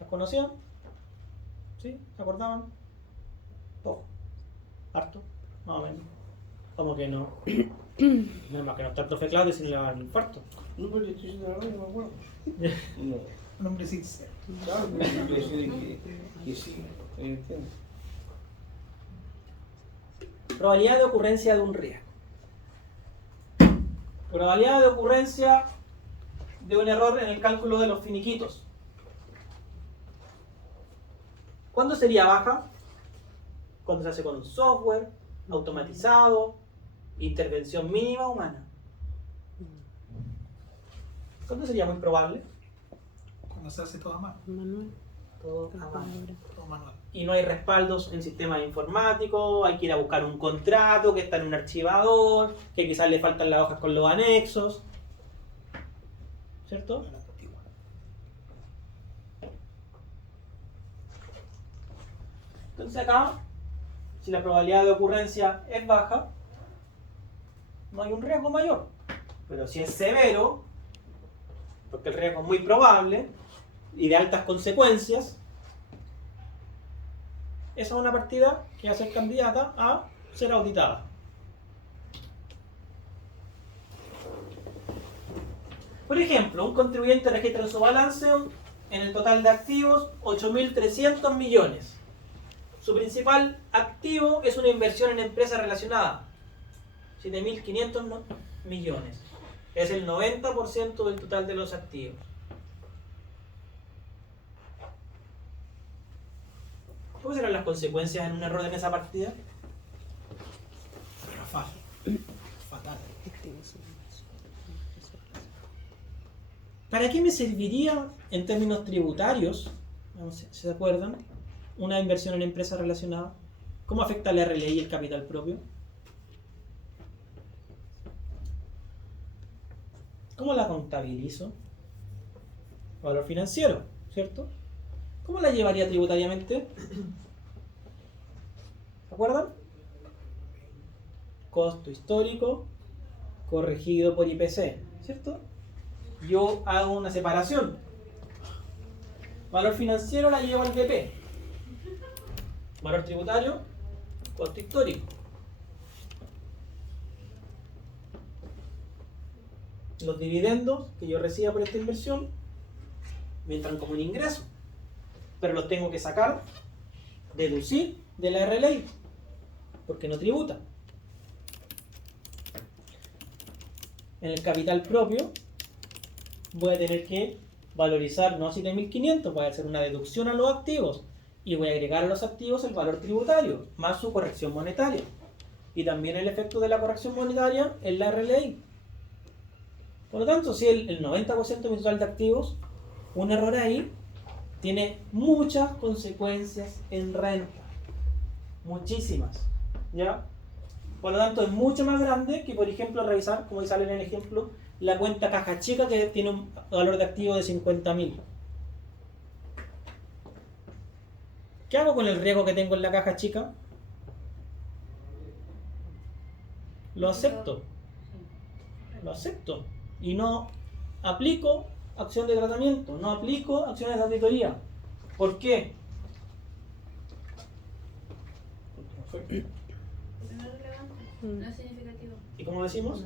¿Las conocían? ¿Sí? ¿Se acordaban? Poco. ¿Harto? Más o menos. ¿Cómo que no? Nada más que no está el profe Claudio si no le va a dar un infarto. No, pero yo estoy diciendo la verdad, no me acuerdo. No. Un hombre sincero. Claro, me parece que sí, entiendo. Probabilidad de ocurrencia de un riesgo. Probabilidad de ocurrencia de un error en el cálculo de los finiquitos. ¿Cuándo sería baja? Cuando se hace con un software automatizado, intervención mínima humana. ¿Cuándo sería muy probable? Cuando se hace todo a mano, Manuel. Todo a mano. todo manual. Y no hay respaldos en sistemas informáticos, hay que ir a buscar un contrato que está en un archivador, que quizás le faltan las hojas con los anexos, ¿cierto? Entonces acá, si la probabilidad de ocurrencia es baja, no hay un riesgo mayor. Pero si es severo, porque el riesgo es muy probable y de altas consecuencias, esa es una partida que va a ser candidata a ser auditada. Por ejemplo, un contribuyente registra en su balance en el total de activos 8.300 millones. Su principal activo es una inversión en empresa relacionada, 7.500 millones. Es el 90% del total de los activos. ¿Cuáles serán las consecuencias en un error en esa partida? Fatal. ¿Para qué me serviría en términos tributarios, si se acuerdan, una inversión en empresa relacionada? ¿Cómo afecta la RLI y el capital propio? ¿Cómo la contabilizo? Valor financiero, ¿cierto? ¿Cómo la llevaría tributariamente? ¿Se acuerdan? Costo histórico corregido por IPC, ¿cierto? Yo hago una separación. Valor financiero la llevo al BP. Valor tributario, costo histórico. Los dividendos que yo reciba por esta inversión me entran como un ingreso, pero los tengo que sacar, deducir de la RLI, porque no tributa. En el capital propio voy a tener que valorizar no 7.500, voy a hacer una deducción a los activos y voy a agregar a los activos el valor tributario más su corrección monetaria y también el efecto de la corrección monetaria en la RLI. Por lo tanto, si el 90% de mi total de activos, un error ahí tiene muchas consecuencias en renta, muchísimas, ¿ya? Por lo tanto, es mucho más grande que, por ejemplo, revisar, como sale en el ejemplo, la cuenta caja chica que tiene un valor de activo de 50.000. ¿Qué hago con el riesgo que tengo en la caja chica? Lo acepto. Lo acepto. Y no aplico acción de tratamiento, no aplico acciones de auditoría. ¿Por qué? Porque no es relevante, no es significativo. ¿Y cómo decimos?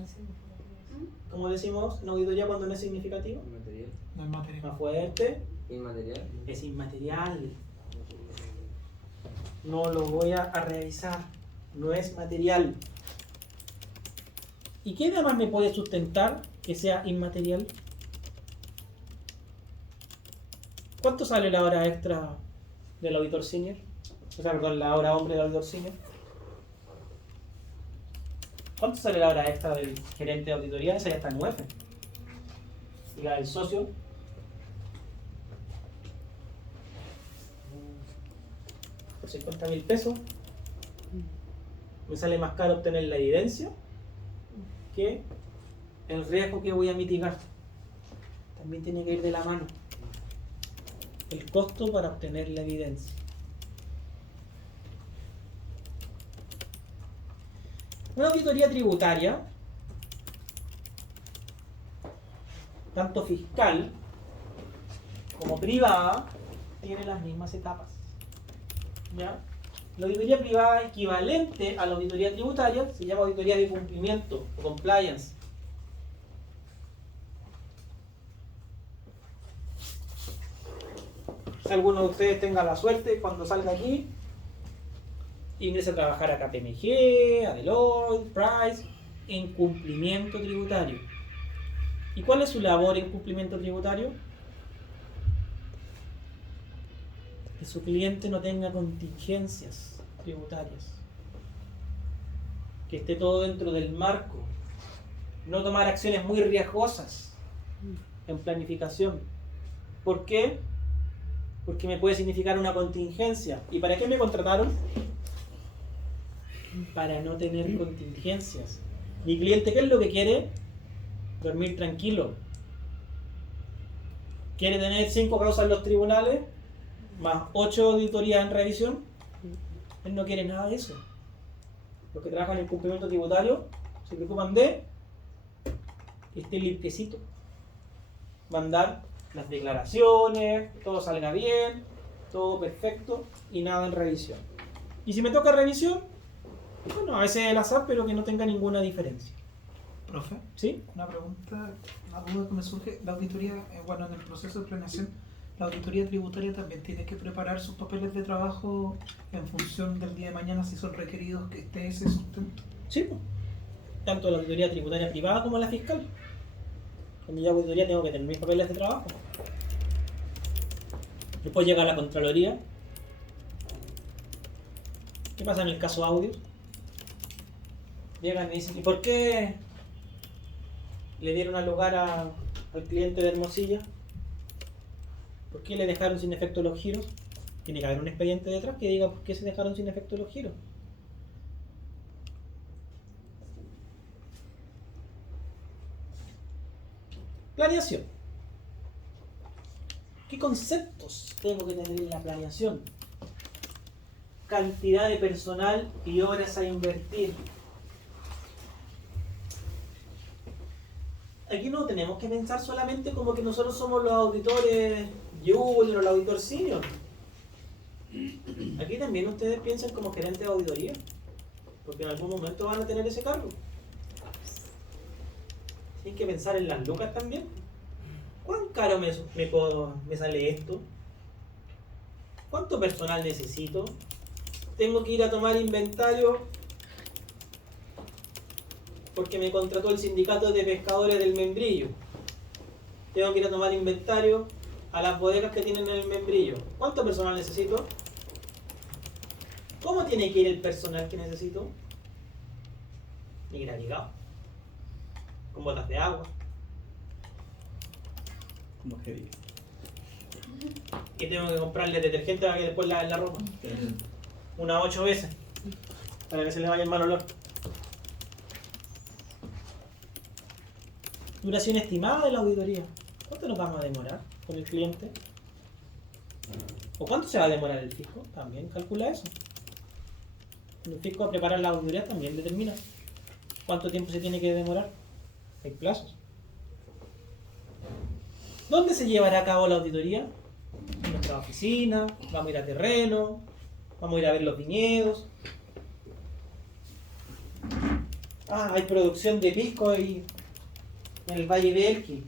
¿Cómo decimos en auditoría cuando no es significativo? Inmaterial. No es material. Más fuerte. Inmaterial. Es inmaterial. No lo voy a revisar. No es material. ¿Y qué además me puede sustentar que sea inmaterial? ¿Cuánto sale la hora extra del auditor senior? O sea, perdón, la hora hombre del auditor senior. ¿Cuánto sale la hora extra del gerente de auditoría? Esa ya está en UF. Y la del socio. Por 50.000 pesos. Me sale más caro obtener la evidencia que el riesgo que voy a mitigar. También tiene que ir de la mano. El costo para obtener la evidencia. Una auditoría tributaria, tanto fiscal como privada, tiene las mismas etapas. ¿Ya? La auditoría privada equivalente a la auditoría tributaria se llama auditoría de cumplimiento o compliance. Si alguno de ustedes tenga la suerte cuando salga aquí, ingrese a trabajar a KPMG, a Deloitte, Price, en cumplimiento tributario. ¿Y cuál es su labor en cumplimiento tributario? Que su cliente no tenga contingencias tributarias. Que esté todo dentro del marco. No tomar acciones muy riesgosas en planificación. ¿Por qué? Porque me puede significar una contingencia. ¿Y para qué me contrataron? Para no tener contingencias. Mi cliente, ¿qué es lo que quiere? Dormir tranquilo. ¿Quiere tener 5 causas en los tribunales? Más 8 auditorías en revisión. Él no quiere nada de eso. Los que trabajan en el cumplimiento tributario se preocupan de que esté limpiecito. Mandar las declaraciones, que todo salga bien, todo perfecto y nada en revisión. Y si me toca revisión, bueno, a veces el azar, pero que no tenga ninguna diferencia. Profe, ¿Sí? una pregunta, una duda que me surge. La auditoría, bueno, en el proceso de planeación, la auditoría tributaria también tiene que preparar sus papeles de trabajo en función del día de mañana si son requeridos que esté ese sustento. Sí, pues. Tanto la auditoría tributaria privada como la fiscal. Cuando yo hago auditoría tengo que tener mis papeles de trabajo. Después llega la Contraloría. ¿Qué pasa en el caso audio? Llegan y dicen, ¿y por qué le dieron al lugar al cliente de Hermosilla? ¿Por qué le dejaron sin efecto los giros? Tiene que haber un expediente detrás que diga por qué se dejaron sin efecto los giros. Planeación. ¿Qué conceptos tengo que tener en la planeación? Cantidad de personal y horas a invertir. Aquí no tenemos que pensar solamente como que nosotros somos los auditores junior o el auditor senior. Aquí también ustedes piensan como gerentes de auditoría, porque en algún momento van a tener ese cargo. Tienen que pensar en las lucas también. ¿Cuán caro me sale esto? ¿Cuánto personal necesito? Tengo que ir a tomar inventario porque me contrató el sindicato de pescadores del Membrillo. Tengo que ir a tomar inventario a las bodegas que tienen en el Membrillo. ¿Cuánto personal necesito? ¿Cómo tiene que ir el personal que necesito? Ir ligado. Con botas de agua. Como que diga. Y tengo que comprarle detergente para que después laven la ropa. Unas 8 veces. Para que se le vaya el mal olor. Duración estimada de la auditoría. ¿Cuánto nos vamos a demorar con el cliente? ¿O cuánto se va a demorar el fisco? También calcula eso. El fisco a preparar la auditoría también determina cuánto tiempo se tiene que demorar. Hay plazos. ¿Dónde se llevará a cabo la auditoría? En nuestra oficina, vamos a ir a terreno, vamos a ir a ver los viñedos. Hay producción de pisco ahí en el Valle de Elqui.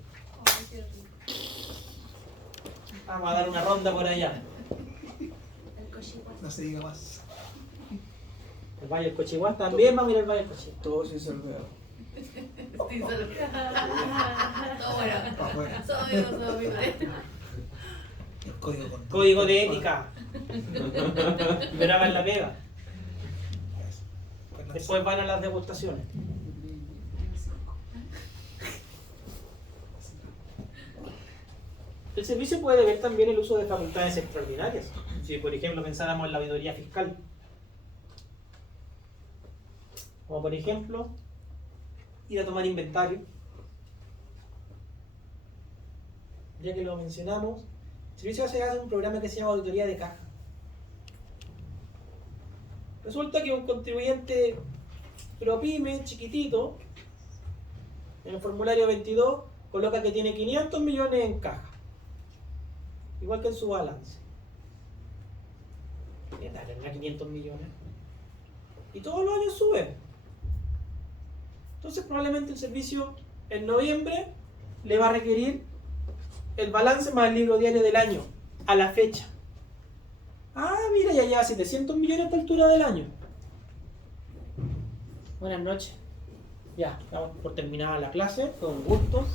Vamos a dar una ronda por allá. No se diga más. El Valle del Cochihuán también vamos a ir al Valle del Cochihuán. Todo sin salvedad. Todo bueno. Afuera. Somos amigos. El código de conducta. Código de ética. Pero hagan la pega. Después van a las degustaciones. El servicio puede ver también el uso de facultades extraordinarias. Si por ejemplo pensáramos en la auditoría fiscal. Como por ejemplo, ir a tomar inventario. Ya que lo mencionamos, el servicio se hace un programa que se llama auditoría de caja. Resulta que un contribuyente ProPyme, chiquitito, en el formulario 22, coloca que tiene 500 millones en caja. Igual que en su balance. ¿Qué tal? Tendrá 500 millones. Y todos los años sube. Entonces probablemente el servicio en noviembre le va a requerir el balance más el libro diario del año, a la fecha. Mira, ya lleva 700 millones a esta altura del año. Buenas noches. Ya, damos por terminada la clase, fue un gusto.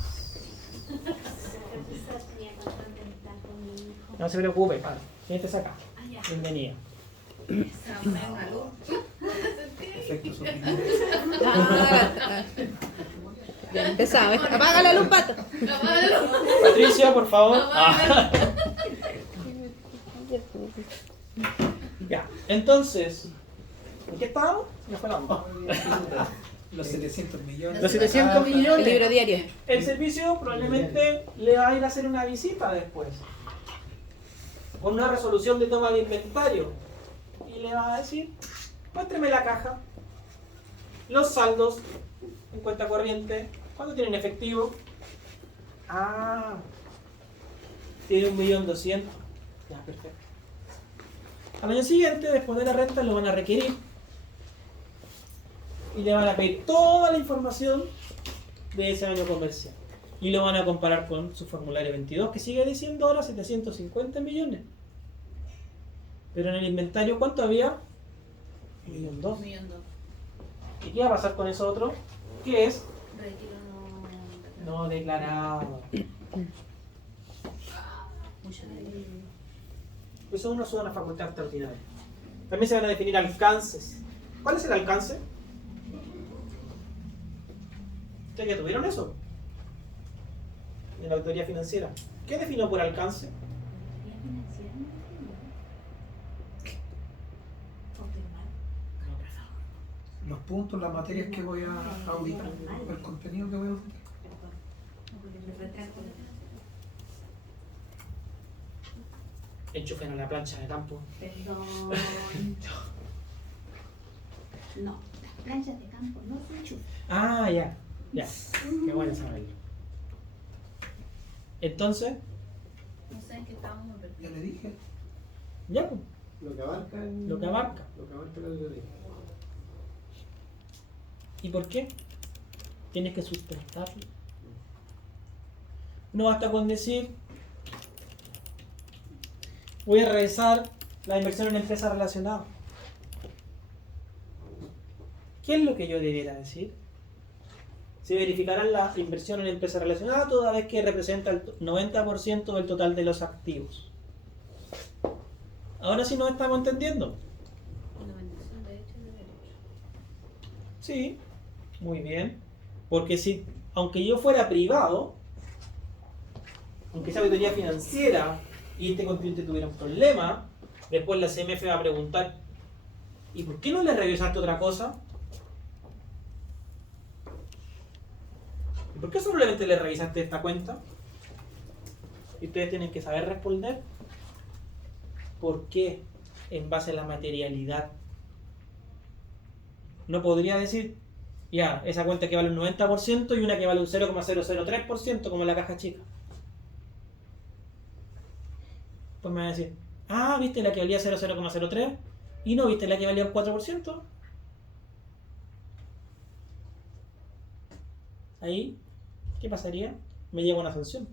No se preocupe, padre. Siéntese acá. Bienvenida. Efecto sorprendente. Ya empezamos. Apaga la luz, Pato. Patricia, por favor. Ya, entonces, ¿en qué estábamos? Me fue la onda. Los 700 millones. Los 700 El millones. libro diario. El servicio probablemente le va a ir a hacer una visita después. Con una resolución de toma de inventario. y le va a decir, muéstreme la caja, los saldos en cuenta corriente, ¿cuánto tienen efectivo? Ah, tiene 1.200.000. Ya, perfecto. Al año siguiente, después de la renta, lo van a requerir y le van a pedir toda la información de ese año comercial y lo van a comparar con su formulario 22, que sigue diciendo ahora 750 millones. Pero en el inventario, ¿cuánto había? 1.200.000. 1.200.000. ¿Y qué va a pasar con eso otro? Que es Retiro no declarado. mucho de Eso uno es una facultad extraordinaria. También se van a definir alcances. ¿Cuál es el alcance? ¿Ustedes ya tuvieron eso? En la auditoría financiera. ¿Qué definió por alcance? Los puntos, las materias que voy a auditar, el contenido que voy a auditar. Enchufen a la plancha de campo. Perdón. No, las planchas de campo no se enchufan. Ah, ya. Ya. Qué bueno saberlo. Entonces, No sé en qué estábamos perdidos. Ya le dije. ya, pues, Lo que abarca lo que abarca. la auditoría. ¿Y por qué? Tienes que sustentarlo. No basta con decir, voy a revisar la inversión en empresas relacionadas. ¿Qué es lo que yo debiera decir? Se verificarán las inversiones en empresas relacionadas toda vez que representa el 90% del total de los activos. Ahora sí nos estamos entendiendo. La bendición de hecho y de derecho. Sí, muy bien. Porque si, aunque yo fuera privado, aunque esa auditoría financiera y este contribuyente tuviera un problema, después la CMF va a preguntar, ¿y por qué no le revisaste otra cosa? ¿Y por qué solamente le revisaste esta cuenta? Y ustedes tienen que saber responder por qué en base a la materialidad. No podría decir, ya, esa cuenta que vale un 90% y una que vale un 0,003% como la caja chica. Pues me va a decir, ah, ¿viste la que valía 0,03? ¿Y no viste la que valía un 4%? Ahí, ¿qué pasaría? Me lleva una sanción.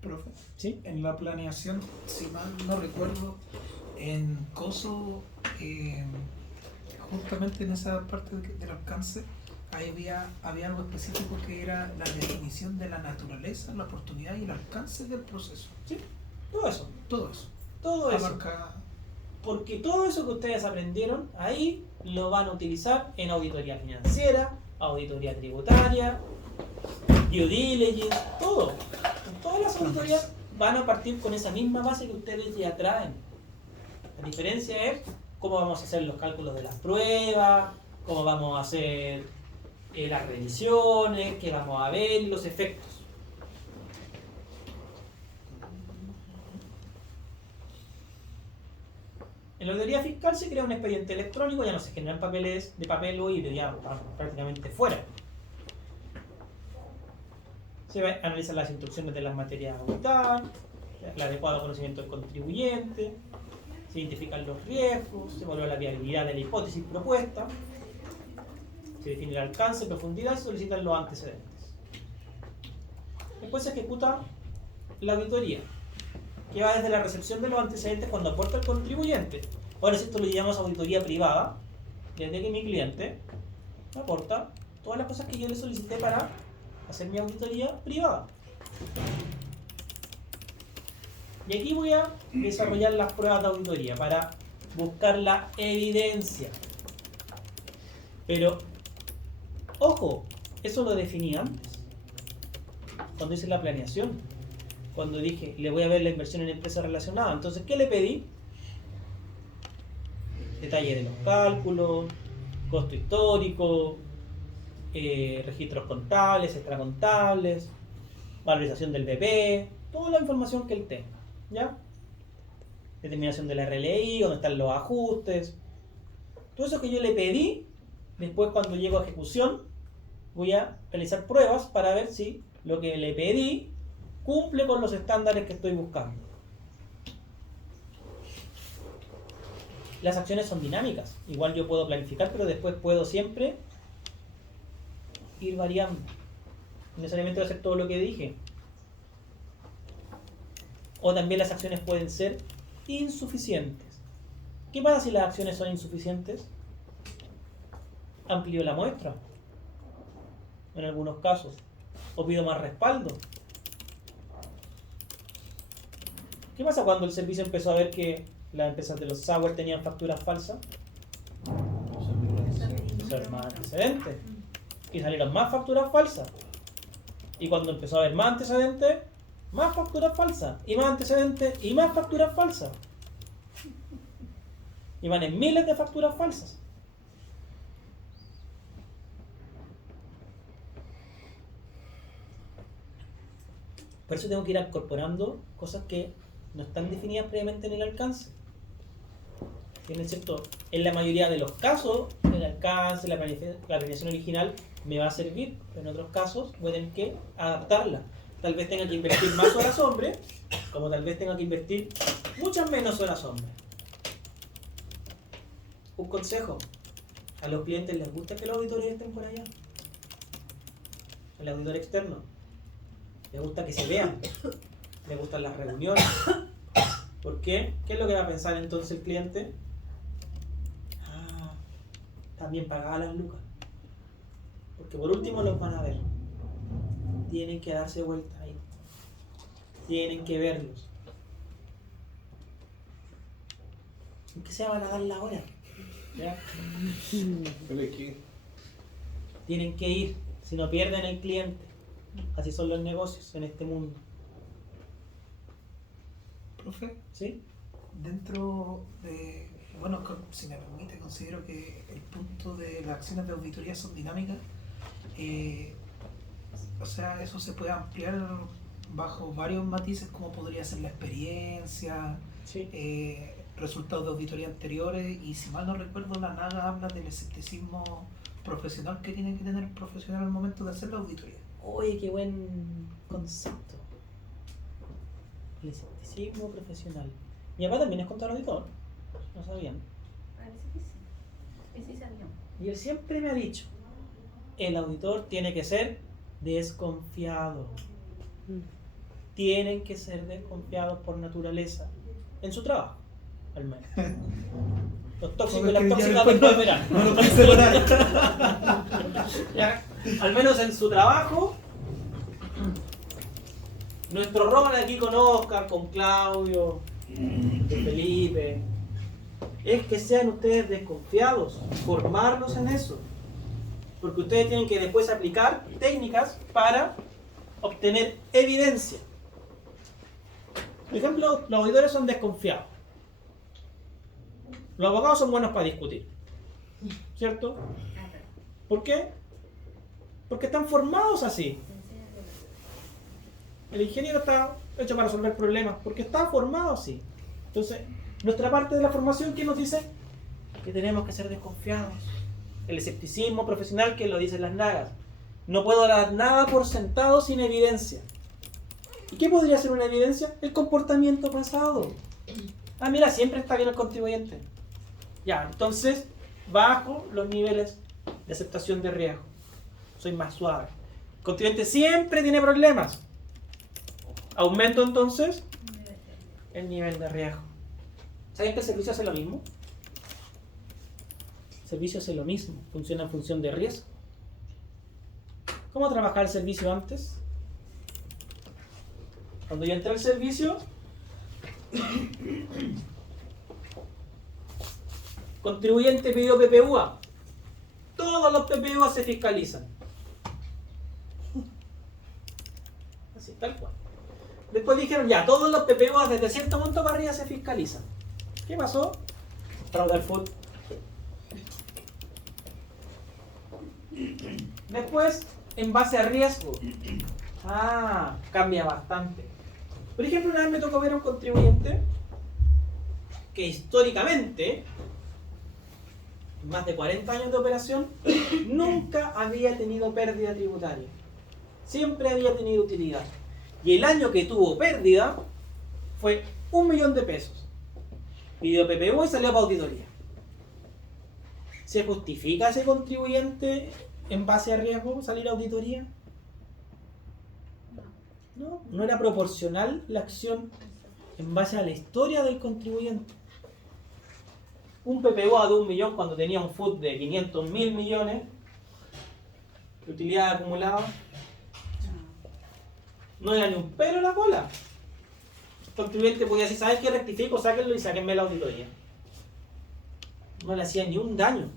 Profe, ¿Sí? en la planeación, si mal no recuerdo, en COSO, justamente en esa parte del alcance, ahí había algo específico que era la definición de la naturaleza, la oportunidad y el alcance del proceso. ¿Sí? Todo eso. Todo eso. Todo eso. Abarca. Porque todo eso que ustedes aprendieron ahí lo van a utilizar en auditoría financiera, auditoría tributaria, due diligence, todo. Todas las auditorías van a partir con esa misma base que ustedes ya traen. La diferencia es cómo vamos a hacer los cálculos de las pruebas, cómo vamos a hacer las revisiones, qué vamos a ver, los efectos. En la auditoría fiscal se crea un expediente electrónico, ya no se generan papeles de papel o hilo, ya van prácticamente fuera. Se analizan las instrucciones de las materias a auditar, el adecuado conocimiento del contribuyente, se identifican los riesgos, se evalúa la viabilidad de la hipótesis propuesta, se define el alcance, profundidad y se solicitan los antecedentes. Después se ejecuta la auditoría, que va desde la recepción de los antecedentes cuando aporta el contribuyente. Ahora, si esto lo llamamos auditoría privada, desde que mi cliente aporta todas las cosas que yo le solicité para hacer mi auditoría privada. Y aquí voy a desarrollar las pruebas de auditoría para buscar la evidencia. Pero, ojo, eso lo definí antes, cuando hice la planeación. Cuando dije, le voy a ver la inversión en empresas relacionadas. Entonces, ¿qué le pedí? Detalle de los cálculos, costo histórico, registros contables, extracontables, valorización del BP, toda la información que él tenga, ¿ya? determinación de la RLI, donde están los ajustes. Todo eso que yo le pedí, después cuando llego a ejecución, voy a realizar pruebas para ver si lo que le pedí cumple con los estándares que estoy buscando. Las acciones son dinámicas. Igual yo puedo planificar, pero después puedo siempre ir variando. No necesariamente voy a hacer todo lo que dije. O también las acciones pueden ser insuficientes. ¿Qué pasa si las acciones son insuficientes? Amplío la muestra, en algunos casos, o pido más respaldo. ¿Qué pasa cuando el servicio empezó a ver que las empresas de los software tenían facturas falsas? Empezaron más antecedentes y salieron más facturas falsas. Y cuando empezó a haber más antecedentes, más facturas falsas, y más antecedentes, y más facturas falsas. Y van en miles de facturas falsas. Por eso tengo que ir incorporando cosas que no están definidas previamente en el alcance. ¿Tienen cierto? En la mayoría de los casos, el alcance, la planificación original me va a servir, pero en otros casos voy a tener que adaptarla. Tal vez tenga que invertir más horas hombre, como tal vez tenga que invertir muchas menos horas hombre. Un consejo: a los clientes les gusta que los auditores estén por allá. El auditor externo les gusta que se vean, les gustan las reuniones. ¿Por qué? ¿Qué es lo que va a pensar entonces el cliente? Ah, también pagaba las lucas. Porque por último los van a ver. Tienen que darse vuelta ahí. Tienen que verlos. ¿En qué se van a dar la hora? ¿Ya? Tienen que ir, si no pierden el cliente. Así son los negocios en este mundo. Profe, ¿Sí? dentro de, bueno, si me permite, considero que el punto de las acciones de auditoría son dinámicas. O sea, eso se puede ampliar bajo varios matices, como podría ser la experiencia, Sí. Resultados de auditoría anteriores, y si mal no recuerdo, la NAGA habla del escepticismo profesional que tiene que tener el profesional al momento de hacer la auditoría. Oye, qué buen concepto. El escepticismo profesional. Mi papá también es contador auditor. No sabían. Parece que sí. Que sí sabíamos. Y él siempre me ha dicho, el auditor tiene que ser desconfiado. Tienen que ser desconfiados por naturaleza. En su trabajo, al menos. Los tóxicos y las tóxicas después verán. No lo quise separar. Ya, al menos en su trabajo. Nuestro Roman aquí con Oscar, con Claudio, con Felipe, es que sean ustedes desconfiados, formarlos en eso. Porque ustedes tienen que después aplicar técnicas para obtener evidencia. Por ejemplo, los auditores son desconfiados. Los abogados son buenos para discutir. ¿Cierto? ¿Por qué? Porque están formados así. El ingeniero está hecho para resolver problemas porque está formado así. Entonces, nuestra parte de la formación, ¿qué nos dice? Que tenemos que ser desconfiados. El escepticismo profesional, que lo dicen las NAGAs. No puedo dar nada por sentado sin evidencia. ¿Y qué podría ser una evidencia? El comportamiento pasado. Ah, mira, siempre está bien el contribuyente. Ya, entonces bajo los niveles de aceptación de riesgo. Soy más suave. El contribuyente siempre tiene problemas. Aumento entonces el nivel de riesgo. ¿Saben que el servicio hace lo mismo? El servicio hace lo mismo. Funciona en función de riesgo. ¿Cómo trabajaba el servicio antes? Cuando yo entré al servicio, contribuyente pidió PPUA. Todos los PPUA se fiscalizan. Así, tal cual. Después dijeron, ya, todos los PPUA desde cierto monto para arriba se fiscalizan. ¿Qué pasó? Fraude al food. Después, en base a riesgo. Ah, cambia bastante. Por ejemplo, una vez me tocó ver a un contribuyente que históricamente, en más de 40 años de operación, nunca había tenido pérdida tributaria. Siempre había tenido utilidad. Y el año que tuvo pérdida fue 1 millón de pesos. Pidió PPU y salió para auditoría. ¿Se justifica ese contribuyente en base a riesgo salir a auditoría? No, no era proporcional la acción en base a la historia del contribuyente. Un PPUA de 1 millón cuando tenía un FUT de 500.000 millones de utilidad acumulada, no era ni un pelo en la cola. El contribuyente podía decir, ¿sabes qué? Rectifico, sáquenlo y sáquenme la auditoría. No le hacía ni un daño.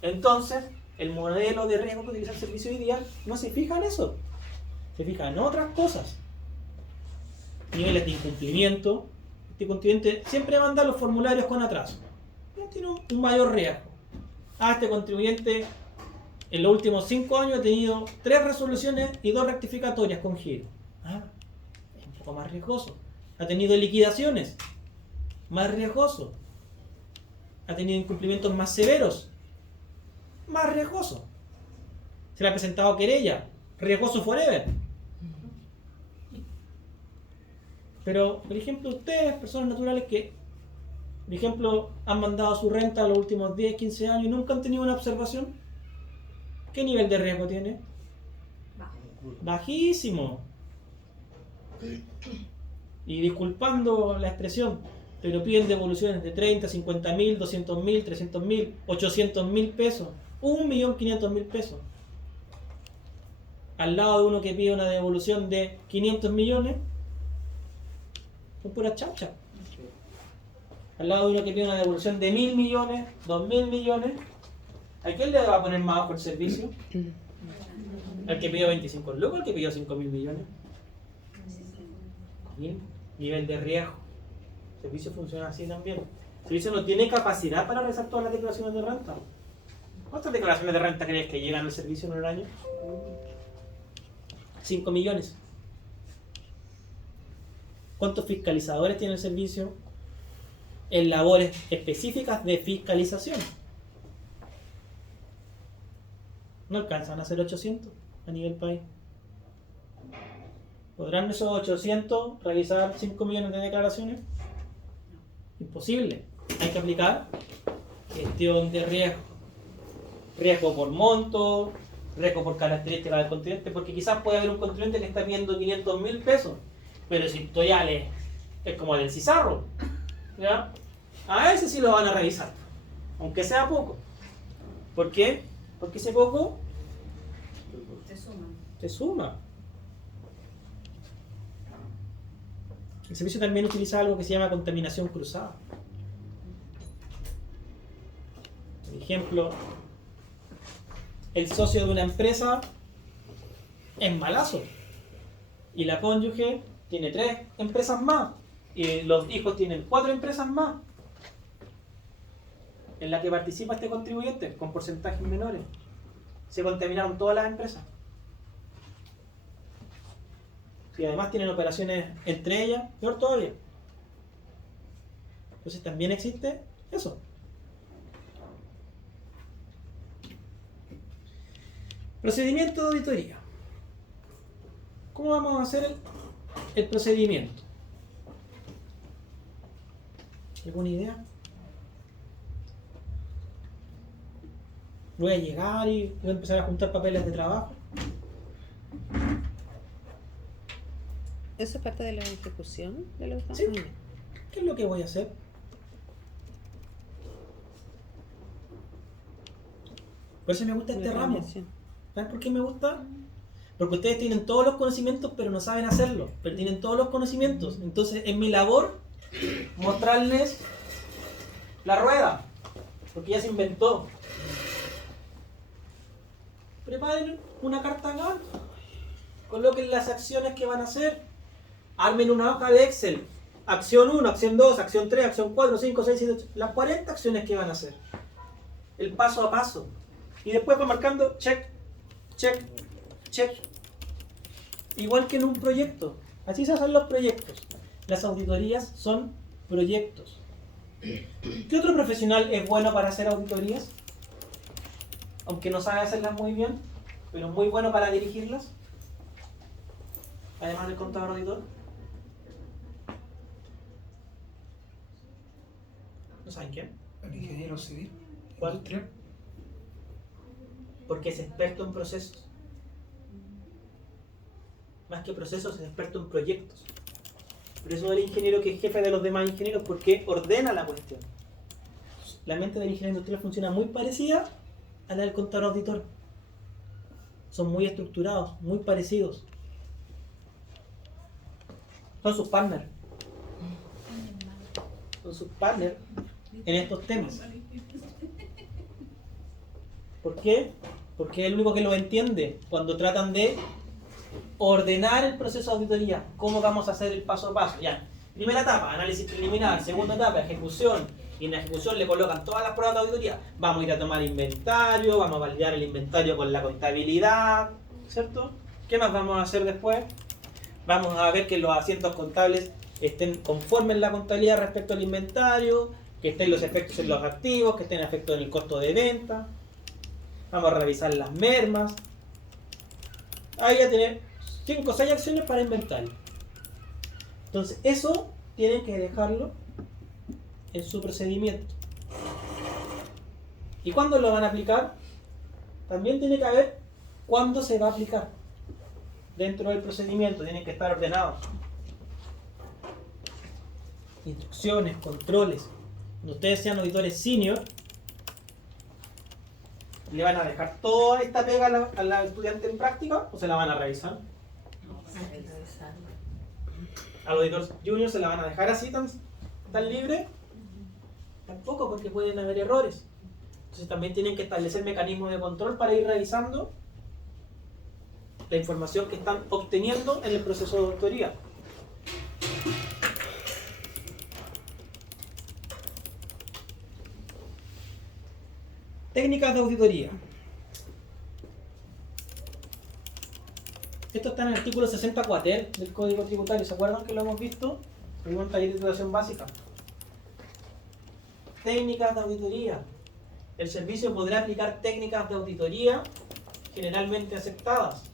Entonces, el modelo de riesgo que utiliza el servicio hoy día no se fija en eso. Se fija en otras cosas. Niveles de incumplimiento. Este contribuyente siempre manda los formularios con atraso. Ya tiene un mayor riesgo. Este contribuyente en los últimos 5 años ha tenido 3 resoluciones y 2 rectificatorias con giro. Es un poco más riesgoso. Ha tenido liquidaciones. Más riesgoso. Ha tenido incumplimientos más severos. Más riesgoso. Se le ha presentado querella. Riesgoso forever. Pero, por ejemplo, ustedes, personas naturales que, por ejemplo, han mandado su renta los últimos 10, 15 años y nunca han tenido una observación, ¿qué nivel de riesgo tiene? Bajísimo. Y disculpando la expresión, pero piden devoluciones de 30, 50.000, 200.000, 300.000, 800.000 pesos, 1.500.000 pesos. Al lado de uno que pide una devolución de 500 millones, son pura chacha. Al lado de uno que pide una devolución de 1.000 millones, 2.000 millones, ¿a quién le va a poner más bajo el servicio? ¿Al que pidió 25 lucas, al que pidió 5.000 millones? Bien, nivel de riesgo. El servicio funciona así también. El servicio no tiene capacidad para realizar todas las declaraciones de renta. ¿Cuántas declaraciones de renta crees que llegan al servicio en un año? 5 millones. ¿Cuántos fiscalizadores tiene el servicio en labores específicas de fiscalización? No alcanzan a ser 800 a nivel país. ¿Podrán esos 800 realizar 5 millones de declaraciones? Imposible. Hay que aplicar gestión de riesgo. Riesgo por monto, riesgo por características del contribuyente, porque quizás puede haber un contribuyente que está pidiendo 500.000 pesos, pero el historial es como el del Cizarro, ¿ya? A ese sí lo van a revisar, aunque sea poco. ¿Por qué? Porque ese poco te suma. El servicio también utiliza algo que se llama contaminación cruzada. Por ejemplo, el socio de una empresa es malazo y la cónyuge tiene 3 empresas más y los hijos tienen 4 empresas más en la que participa este contribuyente con porcentajes menores. Se contaminaron todas las empresas y además tienen operaciones entre ellas, peor todavía. Entonces también existe eso. Procedimiento de auditoría. ¿Cómo vamos a hacer el procedimiento? ¿Alguna idea? Voy a llegar y voy a empezar a juntar papeles de trabajo. ¿Eso es parte de la ejecución de la Sí. ¿Qué es lo que voy a hacer? Por eso me gusta este ramo. ¿Saben por qué me gusta? Porque ustedes tienen todos los conocimientos, pero no saben hacerlo. Pero tienen todos los conocimientos. Entonces, es mi labor mostrarles la rueda. Porque ya se inventó. Preparen una carta Gantt. Coloquen las acciones que van a hacer. Armen una hoja de Excel. Acción 1, acción 2, acción 3, acción 4, 5, 6, 7, 8. Las 40 acciones que van a hacer. El paso a paso. Y después va marcando check, check, check. Igual que en un proyecto. Así se hacen los proyectos. Las auditorías son proyectos. ¿Qué otro profesional es bueno para hacer auditorías? Aunque no sabe hacerlas muy bien, pero muy bueno para dirigirlas. Además del contador auditor. ¿No saben quién? El ingeniero civil. ¿Cuál? Industrial. Porque es experto en procesos. Más que procesos, es experto en proyectos. Por eso el ingeniero que es jefe de los demás ingenieros, porque ordena la cuestión. La mente del ingeniero industrial funciona muy parecida a la del contador auditor. Son muy estructurados, muy parecidos. Son sus partners. Son sus partners en estos temas. ¿Por qué? Porque es el único que lo entiende cuando tratan de ordenar el proceso de auditoría. ¿Cómo vamos a hacer el paso a paso? Ya. Primera etapa, análisis preliminar. Segunda etapa, ejecución. Y en la ejecución le colocan todas las pruebas de auditoría. Vamos a ir a tomar inventario, vamos a validar el inventario con la contabilidad, ¿cierto? ¿Qué más vamos a hacer después? Vamos a ver que los asientos contables estén conformes en la contabilidad respecto al inventario, que estén los efectos en los activos, que estén efectos en el costo de venta. Vamos a revisar las mermas. Ahí voy a tener 5 o 6 acciones para inventario. Entonces, eso tienen que dejarlo en su procedimiento. ¿Y cuándo lo van a aplicar? También tiene que ver cuándo se va a aplicar. Dentro del procedimiento tienen que estar ordenados. Instrucciones, controles. Cuando ustedes sean auditores senior, ¿le van a dejar toda esta pega a la estudiante en práctica o se la van a revisar? Al auditor junior se la van a dejar así tan libre. Tampoco, porque pueden haber errores. Entonces también tienen que establecer mecanismos de control para ir revisando la información que están obteniendo en el proceso de auditoría. Técnicas de auditoría. Esto está en el artículo 60 cuater del Código Tributario. ¿Se acuerdan que lo hemos visto? En un taller de titulación básica. Técnicas de auditoría. El servicio podrá aplicar técnicas de auditoría generalmente aceptadas,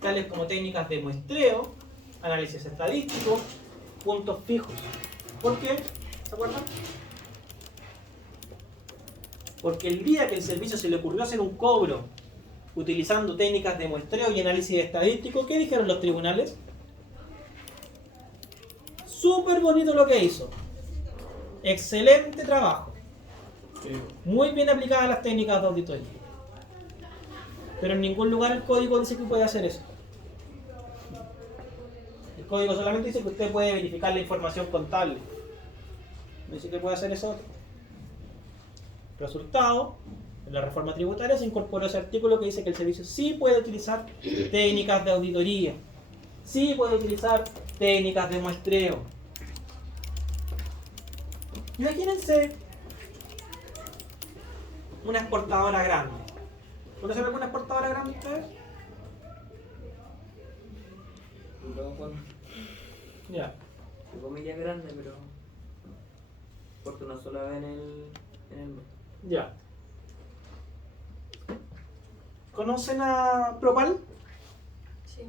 tales como técnicas de muestreo, análisis estadístico, puntos fijos. ¿Por qué? ¿Se acuerdan? Porque el día que el servicio se le ocurrió hacer un cobro utilizando técnicas de muestreo y análisis estadístico, ¿qué dijeron los tribunales? Súper bonito lo que hizo. Excelente trabajo. Muy bien aplicadas las técnicas de auditoría. Pero en ningún lugar el código dice que puede hacer eso. El código solamente dice que usted puede verificar la información contable. No dice que puede hacer eso otro. Resultado, en la reforma tributaria se incorporó ese artículo que dice que el servicio sí puede utilizar técnicas de auditoría. Sí puede utilizar técnicas de muestreo. Imagínense una exportadora grande. ¿Conocen alguna exportadora grande ustedes? Ya. Entre comillas grande, pero porque una sola vez en el mes. Ya. ¿Conocen a Propal? Sí.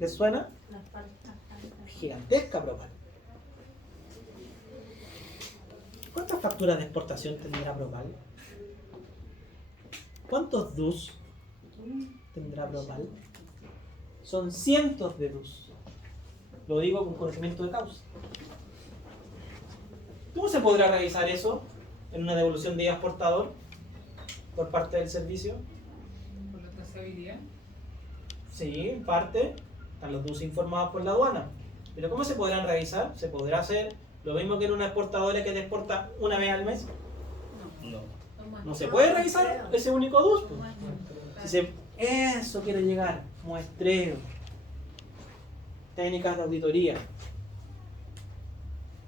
¿Les suena? Las faltas. Gigantesca Propal. ¿Cuántas facturas de exportación tendrá Propal? ¿Cuántos DUS tendrá Propal? Son cientos de DUS. Lo digo con conocimiento de causa. ¿Cómo se podrá revisar eso en una devolución de IVA exportador por parte del servicio? ¿Por la trazabilidad? Sí, en parte. Están los DUS informados por la aduana. Pero ¿cómo se podrán revisar? ¿Se podrá hacer lo mismo que en una exportadora que te exporta una vez al mes? No. No se puede revisar ese único DUS. Pues. Eso quiere llegar. Muestreo. Técnicas de auditoría.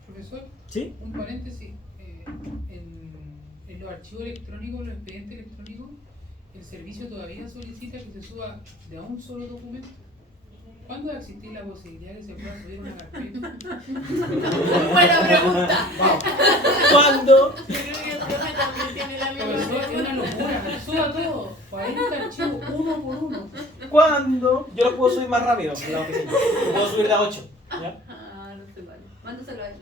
Profesor, ¿Sí? un paréntesis. En los archivos electrónicos, los expedientes electrónicos, el servicio todavía solicita que se suba de a un solo documento. ¿Cuándo va a existir la posibilidad de que se pueda subir una carpeta? Buena pregunta. Vamos. ¿Cuándo? Yo creo que el profe también tiene la Pero misma eso es una locura. Suba todo. 40 archivos, uno por uno. ¿Cuándo? Yo lo puedo subir más rápido en la oficina. Lo puedo subir de a 8. ¿Ya? Ah, no sé cuál. Mándaselo a él.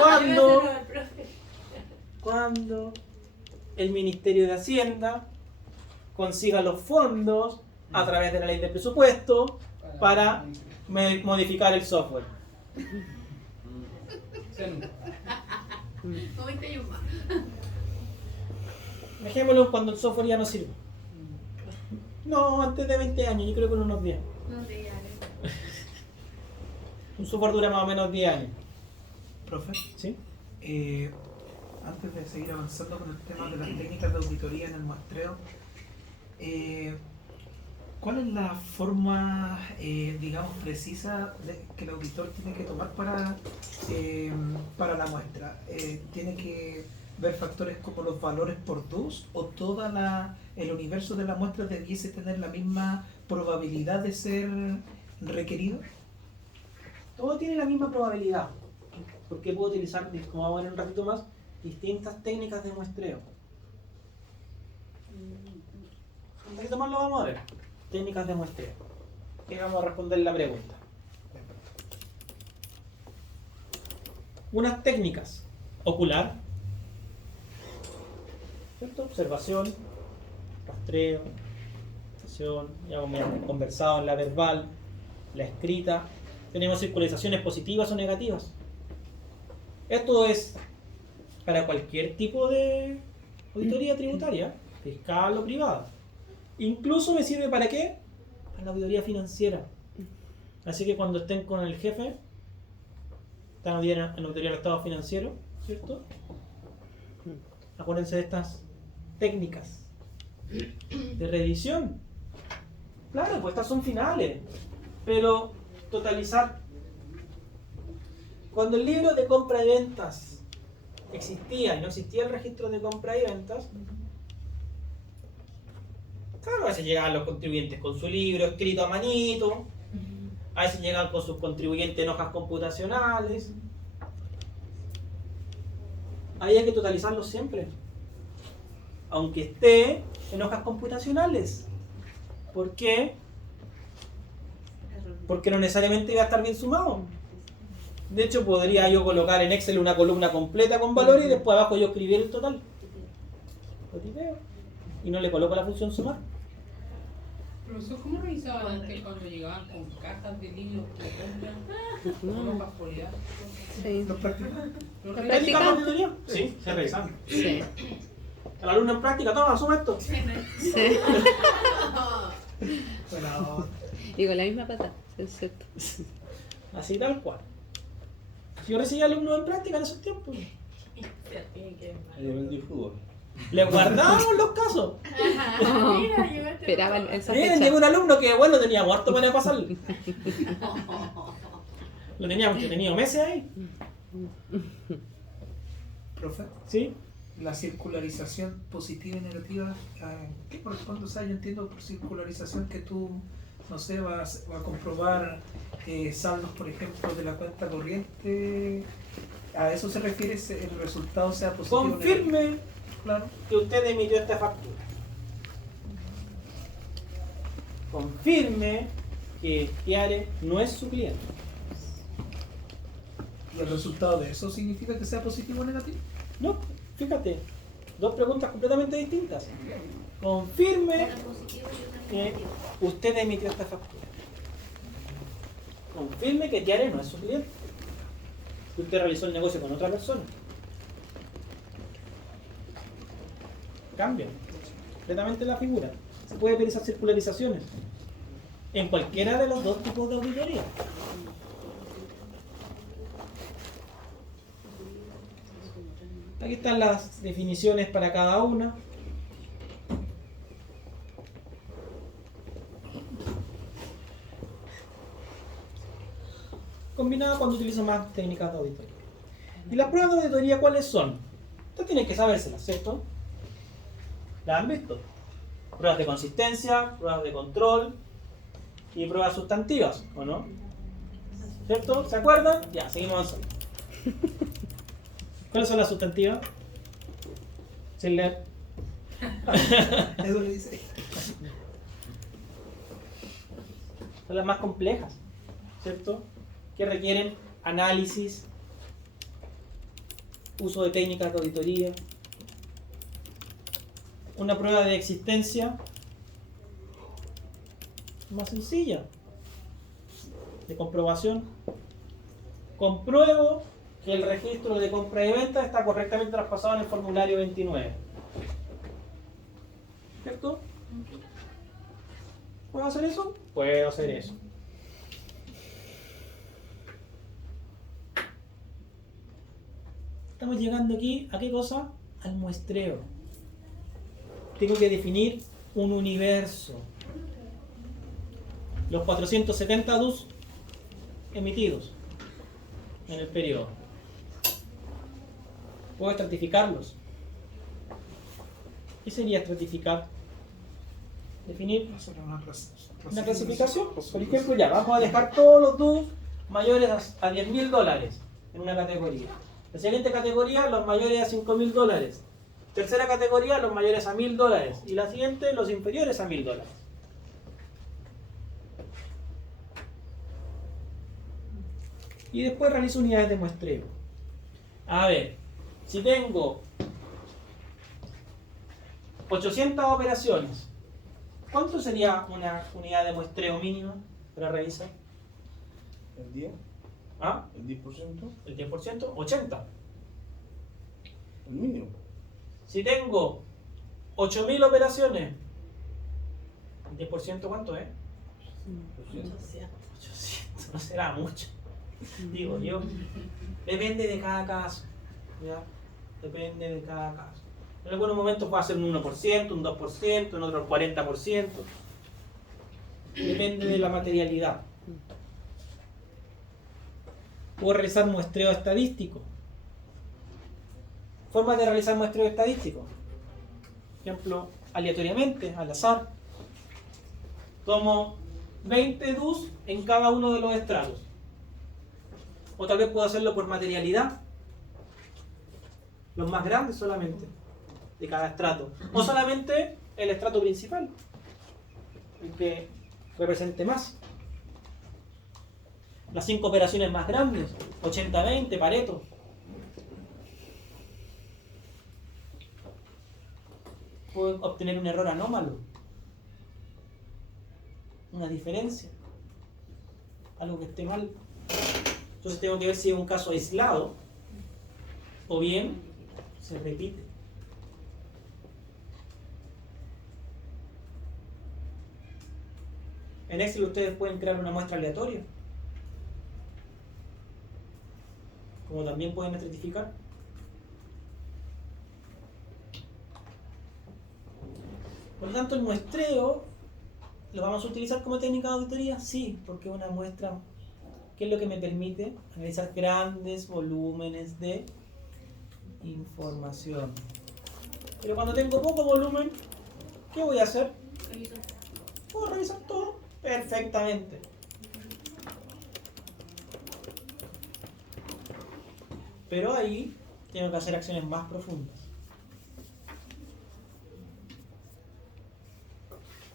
¿Cuándo? Llévaselo al profe. Cuando el Ministerio de Hacienda consiga los fondos a través de la ley de presupuesto para modificar el software. No 21 más. Dejémoslo cuando el software ya no sirve. No, antes de 20 años, yo creo que en unos 10. No te llames. Un software dura más o menos 10 años. Profe, ¿Sí? antes de seguir avanzando con el tema de las técnicas de auditoría en el muestreo, ¿cuál es la forma, digamos, precisa que el auditor tiene que tomar para la muestra? ¿Tiene que ver factores como los valores por dos o todo el universo de la muestra debiese tener la misma probabilidad de ser requerido? Todo tiene la misma probabilidad, porque puedo utilizar, como vamos a ver un ratito más, distintas técnicas de muestreo. Un ratito más lo vamos a ver. Técnicas de muestreo. Y vamos a responder la pregunta. Unas técnicas: ocular, ¿cierto? Observación, rastreo, ya como hemos conversado en la verbal, la escrita. Tenemos circularizaciones positivas o negativas. Esto es para cualquier tipo de auditoría tributaria, fiscal o privada. Incluso me sirve ¿para qué? Para la auditoría financiera. Así que cuando estén con el jefe, están en auditoría del estado financiero, ¿cierto? Acuérdense de estas técnicas de revisión. Claro, pues estas son finales, pero totalizar. Cuando el libro de compra y ventas existía y no existía el registro de compra y ventas, claro, a veces llegaban los contribuyentes con su libro escrito a manito, a veces llegaban con sus contribuyentes en hojas computacionales. Ahí hay que totalizarlo siempre, aunque esté en hojas computacionales. ¿Por qué? Porque no necesariamente iba a estar bien sumado. De hecho, podría yo colocar en Excel una columna completa con valores y después abajo yo escribir el total. Lo tipeo y no le coloco la función sumar. Profesor, ¿cómo revisaban antes cuando llegaban con cajas de libros de compra? ¿Cómo para foliar? Sí. ¿Los prácticos? ¿Los ¿La revisaban? ¿Técnica de práctica? auditoría? Sí, se revisan. Sí. El alumno en práctica, toma, suma esto. Sí. Bueno, Y con la misma pata, sí, es cierto. así tal cual. Yo recibí alumnos en práctica en esos tiempos. Yo vendí fútbol. Les guardábamos los casos. Mira, llegaste. Esperaba esa Miren, fecha. llegó un alumno que, bueno, tenía muerto para pasarle. Lo teníamos tenido meses ahí. Profe, ¿Sí? la circularización positiva y negativa, ¿qué corresponde? O sea, yo entiendo por circularización que tú, no sé, vas a comprobar saldos, por ejemplo, de la cuenta corriente. ¿A eso se refiere el resultado sea positivo o negativo? Confirme Claro. que usted emitió esta factura. Confirme que Tiare no es su cliente. ¿Y el resultado de eso significa que sea positivo o negativo? No, fíjate, dos preguntas completamente distintas. Confirme Una positiva y una que negativa. usted emitió esta factura. Confirme que Tiare no es su cliente. Que usted realizó el negocio con otra persona. Cambia completamente la figura. Se puede pedir esas circularizaciones en cualquiera de los dos tipos de auditoría. Aquí están las definiciones para cada una. Combinada cuando utilizo más técnicas de auditoría. ¿Y las pruebas de auditoría cuáles son? Ustedes tienen que sabérselas, ¿cierto? ¿Las han visto? Pruebas de consistencia, pruebas de control, y pruebas sustantivas, ¿o no? ¿Cierto? ¿Se acuerdan? Ya, seguimos avanzando. ¿Cuáles son las sustantivas? Sin leer. Eso lo dice. Son las más complejas, ¿cierto? Que requieren análisis, uso de técnicas de auditoría, una prueba de existencia más sencilla, de comprobación. Compruebo que el registro de compra y venta está correctamente traspasado en el formulario 29. ¿Cierto? ¿Puedo hacer eso? Puedo hacer eso. Estamos llegando aquí, ¿a qué cosa? Al muestreo. Tengo que definir un universo. Los 470 DUS emitidos en el periodo. Puedo estratificarlos. ¿Qué sería estratificar? Definir una clasificación. Por ejemplo, ya vamos a dejar todos los DUS mayores a $10.000 en una categoría. La siguiente categoría, los mayores a $5.000. Tercera categoría, los mayores a $1.000. Y la siguiente, los inferiores a $1.000. Y después realizo unidades de muestreo. A ver, si tengo 800 operaciones, ¿cuánto sería una unidad de muestreo mínima para revisar? ¿El 10? ¿Ah? ¿El 10%? ¿El 10%? 80. El mínimo. Si tengo 8.000 operaciones, ¿el 10% cuánto es? 800, no será mucho. Digo yo. Depende de cada caso. ¿Ya? Depende de cada caso. En algunos momentos puede ser un 1%, un 2%, en otros 40%. Depende de la materialidad. Puedo realizar muestreo estadístico. Formas de realizar muestreo estadístico. Por ejemplo, aleatoriamente, al azar. Tomo 20 DUS en cada uno de los estratos. O tal vez puedo hacerlo por materialidad. Los más grandes solamente, de cada estrato. O solamente el estrato principal, el que represente más. Las 5 operaciones más grandes, 80-20, Pareto. Puedo obtener un error anómalo, una diferencia, algo que esté mal. Entonces tengo que ver si es un caso aislado o bien se repite. En Excel ustedes pueden crear una muestra aleatoria, como también pueden estratificar. Por lo tanto, el muestreo lo vamos a utilizar como técnica de auditoría, sí, porque es una muestra que es lo que me permite analizar grandes volúmenes de información. Pero cuando tengo poco volumen, ¿qué voy a hacer? Puedo revisar todo perfectamente. Pero ahí tengo que hacer acciones más profundas.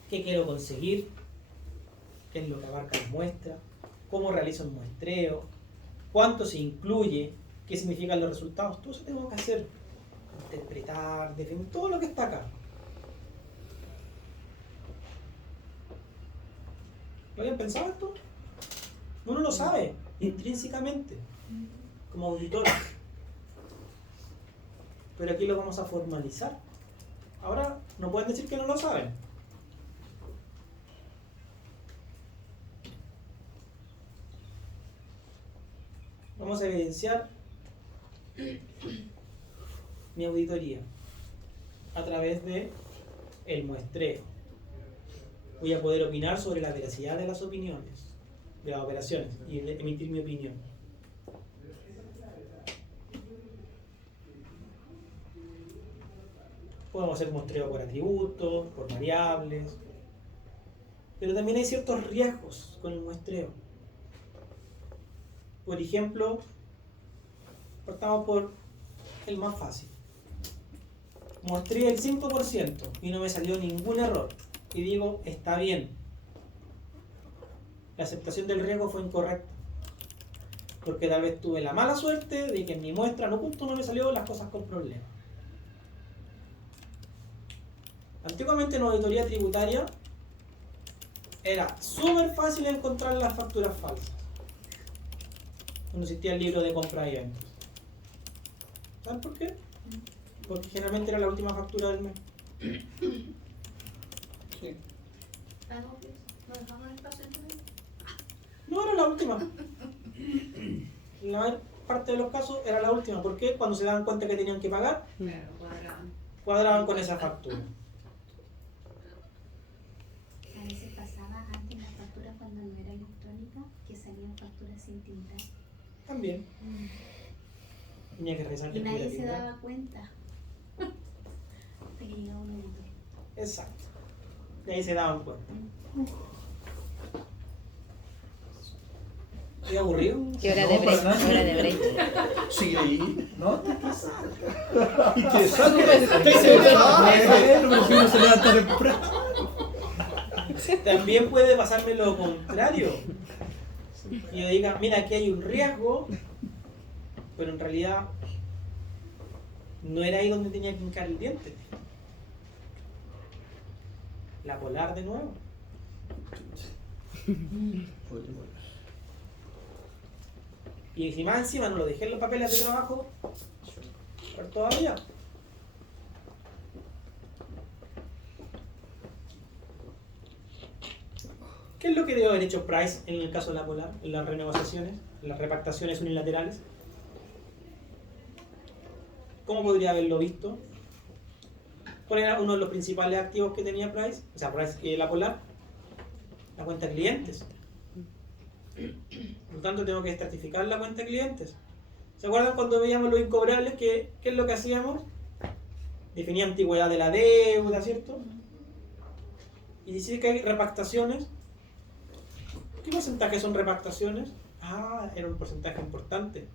¿Qué quiero conseguir? ¿Qué es lo que abarca la muestra? ¿Cómo realizo el muestreo? ¿Cuánto se incluye? ¿Qué significan los resultados? Todo eso tengo que hacer. Interpretar, definir todo lo que está acá. ¿Lo habían pensado esto? Uno lo sabe, intrínsecamente, como auditor. Pero aquí lo vamos a formalizar. Ahora no pueden decir que no lo saben. Vamos a evidenciar mi auditoría a través de el muestreo. Voy a poder opinar sobre la veracidad de las opiniones, de las operaciones, y emitir mi opinión. Podemos hacer muestreo por atributos, por variables, Pero también hay ciertos riesgos con el muestreo. Por ejemplo, partamos por el más fácil. Muestré el 5% y no me salió ningún error. Y digo, está bien. La aceptación del riesgo fue incorrecta. Porque tal vez tuve la mala suerte de que en mi muestra no me salió las cosas con problemas. Antiguamente en auditoría tributaria era súper fácil encontrar las facturas falsas. No existía el libro de compra y ventas. ¿Saben por qué? Porque generalmente era la última factura del mes. Sí. ¿No dejamos el espacio entre medio? No era la última. La mayor parte de los casos era la última. ¿Por qué? Cuando se daban cuenta que tenían que pagar, Claro, cuadraban. cuadraban con esa factura. A veces pasaba antes la factura cuando no era electrónica, que salían facturas sin tinta. También. Tenía que revisar Y nadie se tinta. daba cuenta. Hasta que llegaba un auditor. Exacto. Y ahí se daban cuenta. ¿Estoy aburrido? ¿Qué hora de break? para nada. Hora de break. Sigue ahí. ¿No? Interesante. Estoy seguro. Pero si uno se levanta temprano. También puede pasarme lo contrario. Y yo diga, mira, aquí hay un riesgo, pero en realidad no era ahí donde tenía que hincar el diente. La polar de nuevo. Y si más encima no lo dejé en los papeles de trabajo, peor todavía. ¿Qué es lo que debe haber hecho Price en el caso de la polar, en las renegociaciones, en las repactaciones unilaterales? ¿Cómo podría haberlo visto? ¿Cuál era uno de los principales activos que tenía Price? O sea, Price y la polar. La cuenta de clientes. Por lo tanto, tengo que estratificar la cuenta de clientes. ¿Se acuerdan cuando veíamos los incobrables? ¿Qué es lo que hacíamos? Definía antigüedad de la deuda, ¿cierto? Y decir que hay repactaciones. ¿Qué porcentaje son repactaciones? Ah, era un porcentaje importante.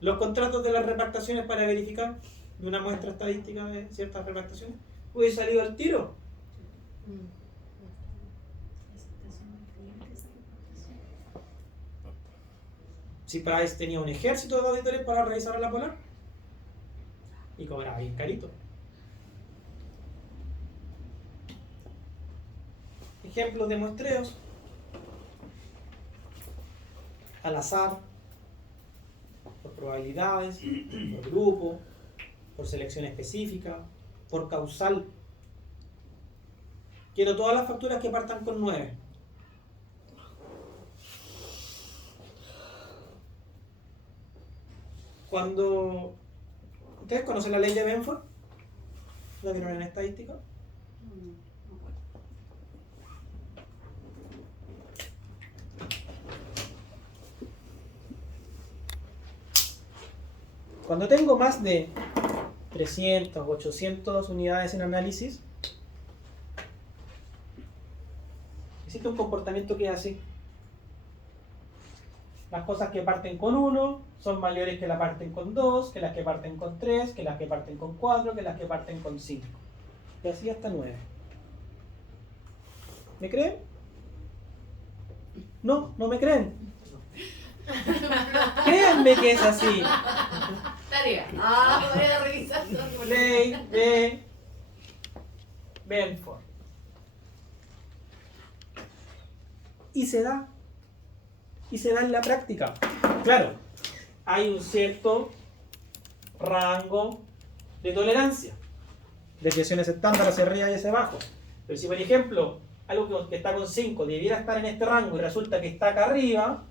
Los contratos de las repactaciones para verificar de una muestra estadística de ciertas repactaciones. ¿Hubiese salido al tiro? Aceptación del cliente, esa reportación. Si Price tenía un ejército de auditores para revisar a la polar y cobraba bien carito. Ejemplos de muestreos: al azar, por probabilidades, por grupo, por selección específica, por causal. Quiero todas las facturas que partan con 9. Cuando ¿ustedes conocen la ley de Benford? ¿La vieron en estadística? Cuando tengo más de 300, 800 unidades en análisis, existe un comportamiento que es así. Las cosas que parten con 1 son mayores que las que parten con 2, que las que parten con 3, que las que parten con 4, que las que parten con 5. Y así hasta 9. ¿Me creen? No, no me creen. Créanme que es así. Tarea. Voy a revisar. Ley de Benford. Y se da. Y se da en la práctica. Claro, hay un cierto rango de tolerancia. Desviaciones estándar hacia arriba y hacia abajo. Pero si, por ejemplo, algo que está con 5 debiera estar en este rango y resulta que está acá arriba,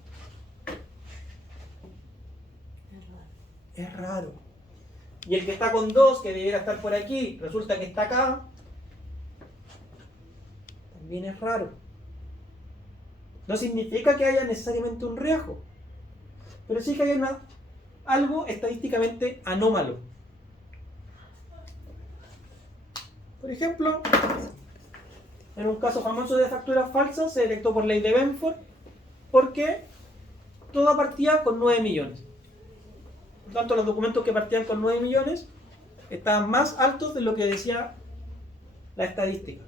es raro. Y el que está con 2, que debiera estar por aquí, resulta que está acá, también es raro. No significa que haya necesariamente un riesgo, pero sí que hay algo estadísticamente anómalo. Por ejemplo, en un caso famoso de facturas falsas, se detectó por ley de Benford, porque todo partía con 9 millones. Por tanto, los documentos que partían con 9 millones estaban más altos de lo que decía la estadística.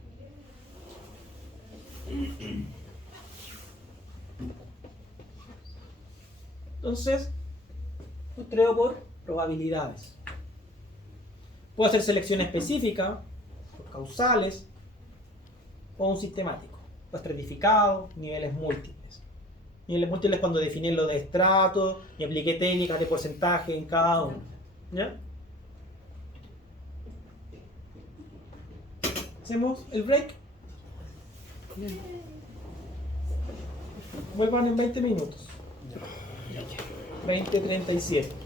Entonces, muestreo por probabilidades. Puedo hacer selección específica, por causales, o un sistemático, o estratificado, niveles múltiples. Niveles múltiples cuando definí lo de estratos y apliqué técnicas de porcentaje en cada uno. ¿Ya? Hacemos el break. Vuelvan en 20 minutos. 20:37.